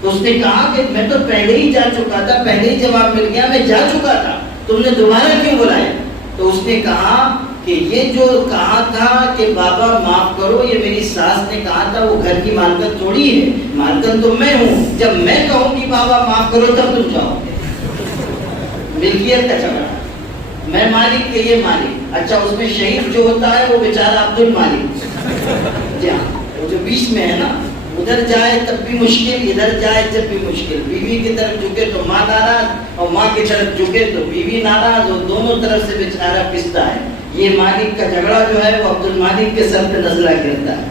تو اس نے کہا کہ میں تو پہلے ہی جا چکا تھا، پہلے ہی جواب مل گیا، میں جا چکا تھا، تم نے دوبارہ کیوں بلایا؟ تو اس نے کہا کہ یہ جو کہا تھا کہ بابا معاف کرو، یہ میری ساس نے کہا تھا، وہ گھر کی مالکن تھوڑی ہے، مالکن تو میں ہوں. جب میں کہوں گی بابا معاف کرو تب تم جاؤ. ملکیت کا جھگڑا، میں مالک کہ یہ مالک. اچھا اس میں شہید جو ہوتا ہے وہ بیچارہ عبد المالک. جی ہاں، وہ جو بیچ میں ہے نا، ادھر جائے تب بھی مشکل، ادھر جائے جب بھی مشکل. بیوی کی طرف جھکے تو ماں ناراض اور ماں کی طرف جھکے تو بیوی ناراض، اور دونوں طرف سے بیچارہ پستا ہے. یہ مالک کا جھگڑا جو ہے وہ عبد المالک کے سر پہ نزلہ گرتا ہے.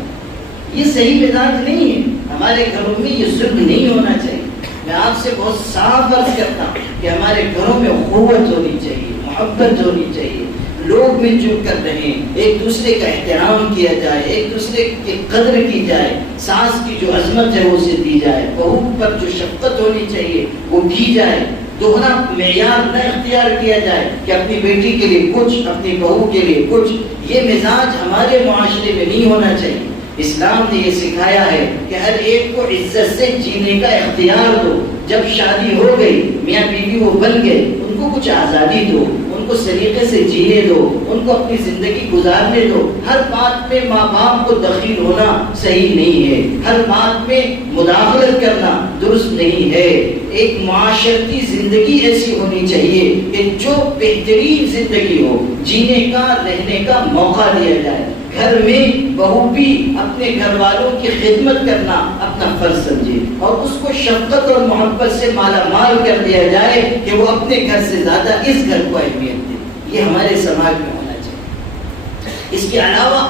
یہ صحیح مزاج نہیں ہے. ہمارے گھروں میں یہ ظلم نہیں ہونا چاہیے. میں آپ سے بہت صاف عرض کرتا ہوں کہ ہمارے گھروں میں قوت ہونی چاہیے، محبت ہونی چاہیے، لوگ مل جل کر رہیں، ایک دوسرے کا احترام کیا جائے، ایک دوسرے کی قدر کی جائے، ساس کی جو عظمت ہے وہ اسے دی جائے، بہو پر جو شفقت ہونی چاہیے وہ کی جائے، دوہرا معیار نہ اختیار کیا جائے کہ اپنی بیٹی کے لیے کچھ، اپنی بہو کے لیے کچھ۔ یہ مزاج ہمارے معاشرے میں نہیں ہونا چاہیے۔ اسلام نے یہ سکھایا ہے کہ ہر ایک کو عزت سے جینے کا اختیار دو۔ جب شادی ہو گئی، میاں بیوی وہ بن گئے، ان کو کچھ آزادی دو، ان کو سلیقے سے جینے دو، ان کو اپنی زندگی گزارنے دو۔ ہر بات میں ماں باپ کو دخیل ہونا صحیح نہیں ہے، ہر بات میں مداخلت کرنا درست نہیں ہے۔ ایک معاشرتی زندگی ایسی ہونی چاہیے کہ جو بہترین زندگی ہو، جینے کا، رہنے کا موقع دیا جائے۔ گھر میں بہو بھی اپنے گھر والوں کی خدمت کرنا اپنا فرض سمجھے اور اس کو شفقت اور محبت سے مالا مال کر دیا جائے کہ وہ اپنے گھر سے زیادہ اس گھر کو اہمیت دے۔ یہ ہمارے سماج میں ہونا چاہیے۔ اس کے علاوہ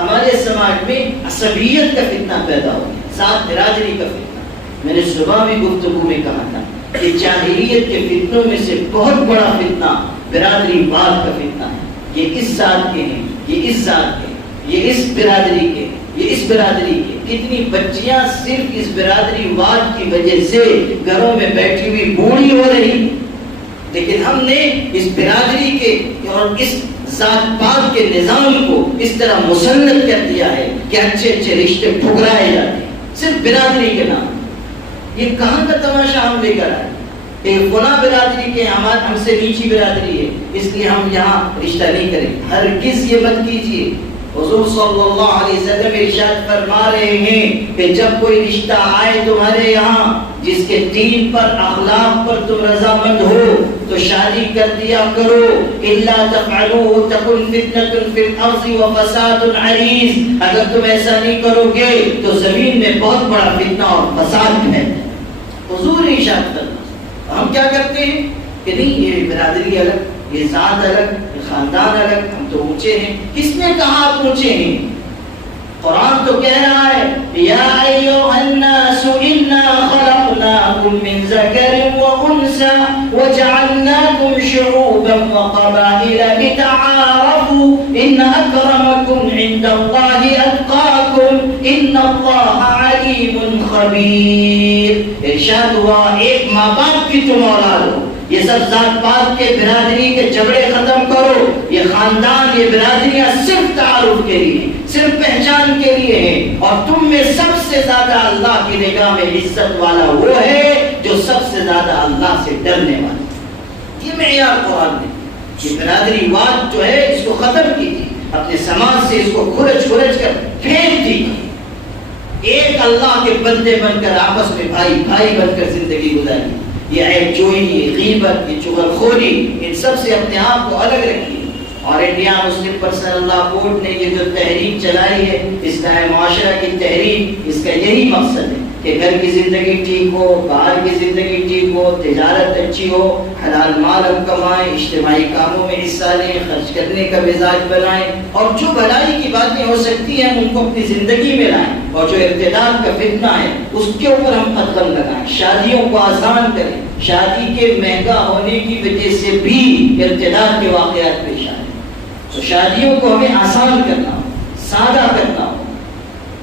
ہمارے سماج میں عصبیت کا فتنہ پیدا ہو گیا، ذات برادری کا فتنہ۔ میں نے صبح بھی گفتگو میں کہا تھا کہ جاہلیت کے فتنوں میں سے بہت بڑا فتنہ برادری واد کا فتنہ ہے۔ یہ اس ذات کے ہیں، یہ اس ذات کے، یہ اس برادری کے، یہ اس برادری کے۔ کتنی بچیاں صرف اس برادری واد کی وجہ سے گھروں میں بیٹھی ہوئی بوڑھی ہو رہی، لیکن ہم نے اس برادری کے اور اس ذات پات کے نظام کو اس طرح مسلط کر دیا ہے کہ اچھے اچھے رشتے ٹھکرائے جاتے ہیں صرف برادری کے نام۔ یہ کہاں کا تماشا ہم لے کر آئے کہ فلاں برادری کے ہم سے نیچی برادری ہے اس لیے ہم یہاں رشتہ نہیں کریں۔ ہرگز یہ مت کیجیے۔ حضور صلی اللہ علیہ وسلم ارشاد فرما رہے ہیں کہ جب کوئی رشتہ آئے تمہارے یہاں جس کے دین پر، اخلاق پر تم رضامند ہو تو شادی کر دیا کرو۔ الا تفعلوا تكن فتنة في الارض وفساد عريض، اگر تم ایسا نہیں کرو گے تو زمین میں بہت بڑا فتنہ اور فساد ہے۔ حضور ارشاد فرما، ہم کیا کرتے ہیں کہ نہیں یہ برادری الگ، یہ ذات الگ، یہ خاندان الگ، ہم تو اونچے ہیں۔ کس نے کہا آپ اونچے ہیں؟ قرآن تو کہہ رہا ہے یا ایھا الناس انا خلقناکم من ذکر وانثى وجعلناکم شعوبا وقبائل لتعارفوا ان اکرمکم عند اللہ اتقاکم ان اللہ علیم خبیر۔ ارشاد ہوا ایک ماں باپ کی تم اولاد ہو، یہ سب ذات پات کے برادری کے جھگڑے ختم کرو۔ یہ خاندان، یہ برادریاں صرف تعارف کے لیے، صرف پہچان کے لیے ہیں، اور تم میں سب سے زیادہ اللہ کی نگاہ میں عزت والا وہ ہے جو سب سے زیادہ اللہ سے ڈرنے والا۔ یہ معیار قرآن نے، یہ برادری واد جو ہے اس کو ختم کیجیے، اپنے سماج سے اس کو کھرچ کر پھینک دیجیے۔ ایک اللہ کے بندے بن کر آپس میں بھائی بھائی بن کر زندگی گزاریے۔ یہ عیب جوئی، یہ غیبت، یہ چغلخوری، ان سب سے اپنے آپ کو الگ رکھیے۔ اور انڈیا مسلم پرسنل لا بورڈ نے یہ جو تحریک چلائی ہے، اصلاح معاشرہ کی تحریک، اس کا یہی مقصد ہے کہ گھر کی زندگی ٹھیک ہو، باہر کی زندگی ٹھیک ہو، تجارت اچھی ہو، حلال مال ہم کمائیں، اجتماعی کاموں میں حصہ لیں، خرچ کرنے کا مزاج بنائیں، اور جو بھلائی کی باتیں ہو سکتی ہیں ان کو اپنی زندگی میں لائیں، اور جو ارتداد کا فتنہ ہے اس کے اوپر ہم قدم لگائیں۔ شادیوں کو آسان کریں، شادی کے مہنگا ہونے کی وجہ سے بھی ارتداد کے واقعات پیش آئے، تو شادیوں کو ہمیں آسان کرنا ہو، سادہ کرنا ہو۔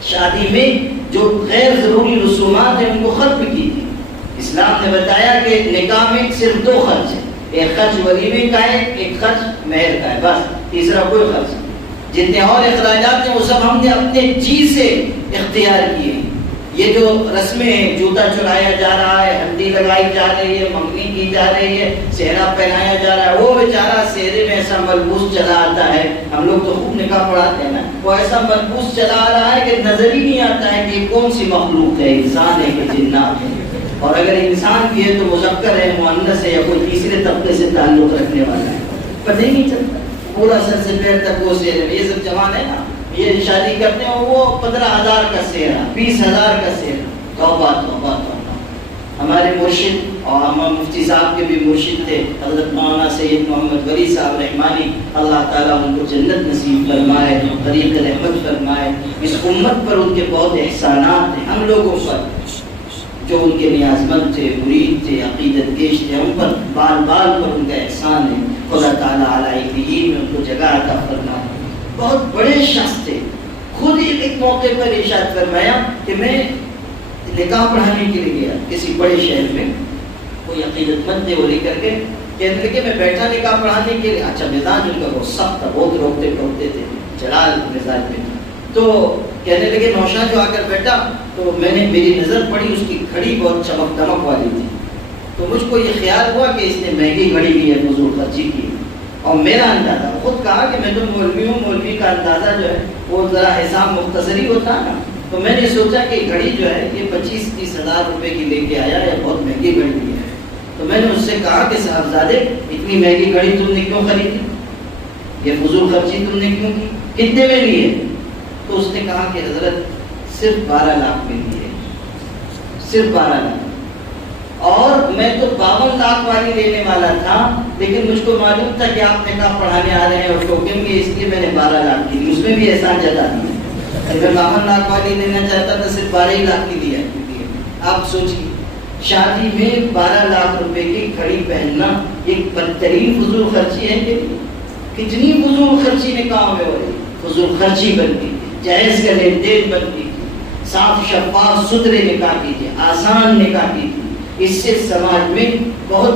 شادی میں جو غیر ضروری رسومات ہیں ان کو ختم کیجیے۔ اسلام نے بتایا کہ نکاح میں صرف دو خرچ ہیں، ایک خرچ ولیمے کا ہے، ایک خرچ مہر کا ہے، بس تیسرا کوئی خرچ نہیں۔ جتنے اور اخراجات ہیں وہ سب ہم نے اپنے جی سے اختیار کیے ہیں۔ یہ جو رسمیں ہیں، جوتا چڑھایا جا رہا ہے، ہلدی لگائی جا رہی ہے، منگنی کی جا رہی ہے، سہرا پہنایا جا رہا ہے، وہ بیچارہ سہرے میں ایسا ملبوس چلا آتا ہے، ہم لوگ تو خوب نکاح پڑھاتے ہیں نا، وہ ایسا ملبوس چلا آ رہا ہے کہ نظر ہی نہیں آتا ہے کہ یہ کون سی مخلوق ہے، انسان ہے کہ جنات ہے، اور اگر انسان بھی ہے تو مذکر ہے، مؤنث ہے، یا کوئی تیسرے طبقے سے تعلق رکھنے والا ہے، پتہ ہی نہیں چلتا، پورا سر سے پیر تک وہ سہرے میں۔ یہ سب جوان ہے نا، یہ شادی کرتے ہیں وہ 15,000 کا سہرا، 20,000 کا سہرا، توبہ توبہ توبہ۔ ہمارے مرشد اور ہمارے مفتی صاحب کے بھی مرشد تھے حضرت مولانا سید محمد ولی صاحب رحمانی، اللہ تعالیٰ ان کو جنت نصیب فرمائے، طریق رحمت فرمائے۔ اس امت پر ان کے بہت احسانات ہیں، ہم لوگوں پر جو ان کے نیازمند تھے، مرید تھے، عقیدت کش تھے، ان پر بال بال پر ان کا احسان ہے. خدا تعالیٰ علیہ میں ان کو جگہ عطا فرمائے. بہت بڑے شخص تھے. خود ایک موقع پر ارشاد فرمایا کہ میں نکاح پڑھانے کے لیے گیا کسی بڑے شہر میں. کوئی عقیدت مند تھے، وہ لے کر کے کہنے لگے میں بیٹھا نکاح پڑھانے کے لیے. اچھا مزاج ان کا بہت سخت تھا، بہت روکتے ٹوکتے تھے، جلال مزاج میں. تو کہنے لگے نوشا جو آ کر بیٹھا تو میری نظر پڑی، اس کی گھڑی بہت چمک دمک والی تھی. تو مجھ کو یہ خیال ہوا کہ اس نے مہنگی گھڑی لی ہے، فضول خرچی کی. اور میرا اندازہ، خود کہا کہ میں تو مولوی ہوں، مولوی کا اندازہ جو ہے وہ ذرا حساب مختصری ہوتا ہے نا. تو میں نے سوچا کہ گھڑی جو ہے یہ 25-30 ہزار روپے کی لے کے آیا ہے، بہت مہنگی گھڑی لی ہے. تو میں نے اس سے کہا کہ صاحبزادے اتنی مہنگی گھڑی تم نے کیوں خریدی؟ یہ فضول خرچی تم نے کیوں کی؟ کتنے میں لی ہے؟ تو اس نے کہا کہ حضرت صرف 12 لاکھ میں لی ہے، صرف 12 لاکھ. اور میں تو 52 لاکھ والی لینے والا تھا، لیکن مجھ کو معلوم تھا کہ آپ نکاح پڑھانے آ رہے ہیں اور ٹوکیں گے، اس لیے میں نے 12 لاکھ کی لی. اس میں بھی احسان جتا دیا. اگر 52 لاکھ والی لینا چاہتا تھا صرف 12 ہی لاکھ کی لیا. آپ سوچیے شادی میں 12 لاکھ روپے کی گھڑی پہننا ایک بدترین فضول خرچی ہے. کہ کتنی فضول خرچی نکاح میں ہو رہی، فضول خرچی بنتی، جہیز کا لین دین بنتی. صاف شفاف ستھرے نکاح کیجیے، آسان نکاح کیجیے. اس سے سماج میں بہت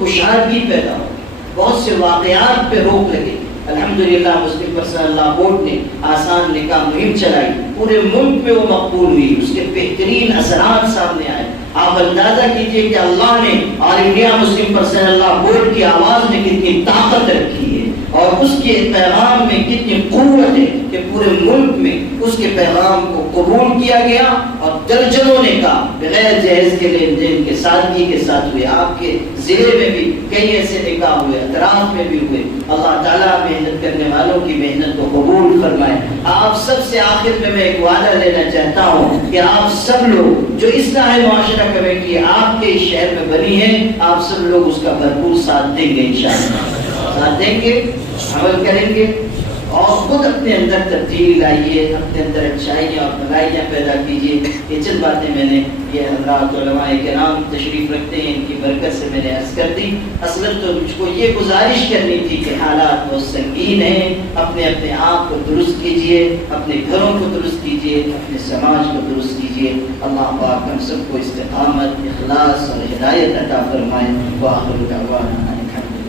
کشادگی پیدا ہو، بہت سے واقعات پہ روک لگے. الحمدللہ مسلم پرسنل لا بورڈ نے آسان نکاح مہم چلائی، پورے ملک میں وہ مقبول ہوئی، اس کے بہترین اثرات سامنے آئے. آپ اندازہ کیجئے کہ اللہ نے آل انڈیا مسلم پرسنل لا بورڈ کی آواز میں کتنی طاقت رکھی ہے اور اس کے پیغام میں کتنی قوت ہے کہ پورے ملک میں اس کے پیغام کو قبول کیا گیا اور درجنوں نے کہا بغیر جہیز کے لین دین کے سادگی کے ساتھ ہوئے. آپ کے ضلع میں بھی کئی ایسے نکاح ہوئے، اطراف میں بھی ہوئے. اللہ تعالیٰ محنت کرنے والوں کی محنت کو قبول فرمائے. آپ سب سے آخر میں ایک وعدہ لینا چاہتا ہوں کہ آپ سب لوگ جو اصلاح معاشرہ کمیٹی آپ کے اس شہر میں بنی ہے، آپ سب لوگ اس کا بھرپور ساتھ دیں گے، انشاءاللہ ساتھ دیں گے، عمل کریں گے اور خود اپنے اندر تبدیلی لائیے، اپنے اندر اچھائیاں اور بھلائیاں پیدا کیجیے. یہ چند باتیں میں نے یہ حضرات علماء کرام تشریف رکھتے ہیں ان کی برکت سے میں نے عرض کر دی. اصلاً تو مجھ کو یہ گزارش کرنی تھی کہ حالات بہت سنگین ہیں، اپنے آپ کو درست کیجیے، اپنے گھروں کو درست کیجیے، اپنے سماج کو درست کیجیے. اللہ پاک ہم سب کو استقامت، اخلاص اور ہدایت عطا فرمائے. وآخر دعوانا الحمدللہ.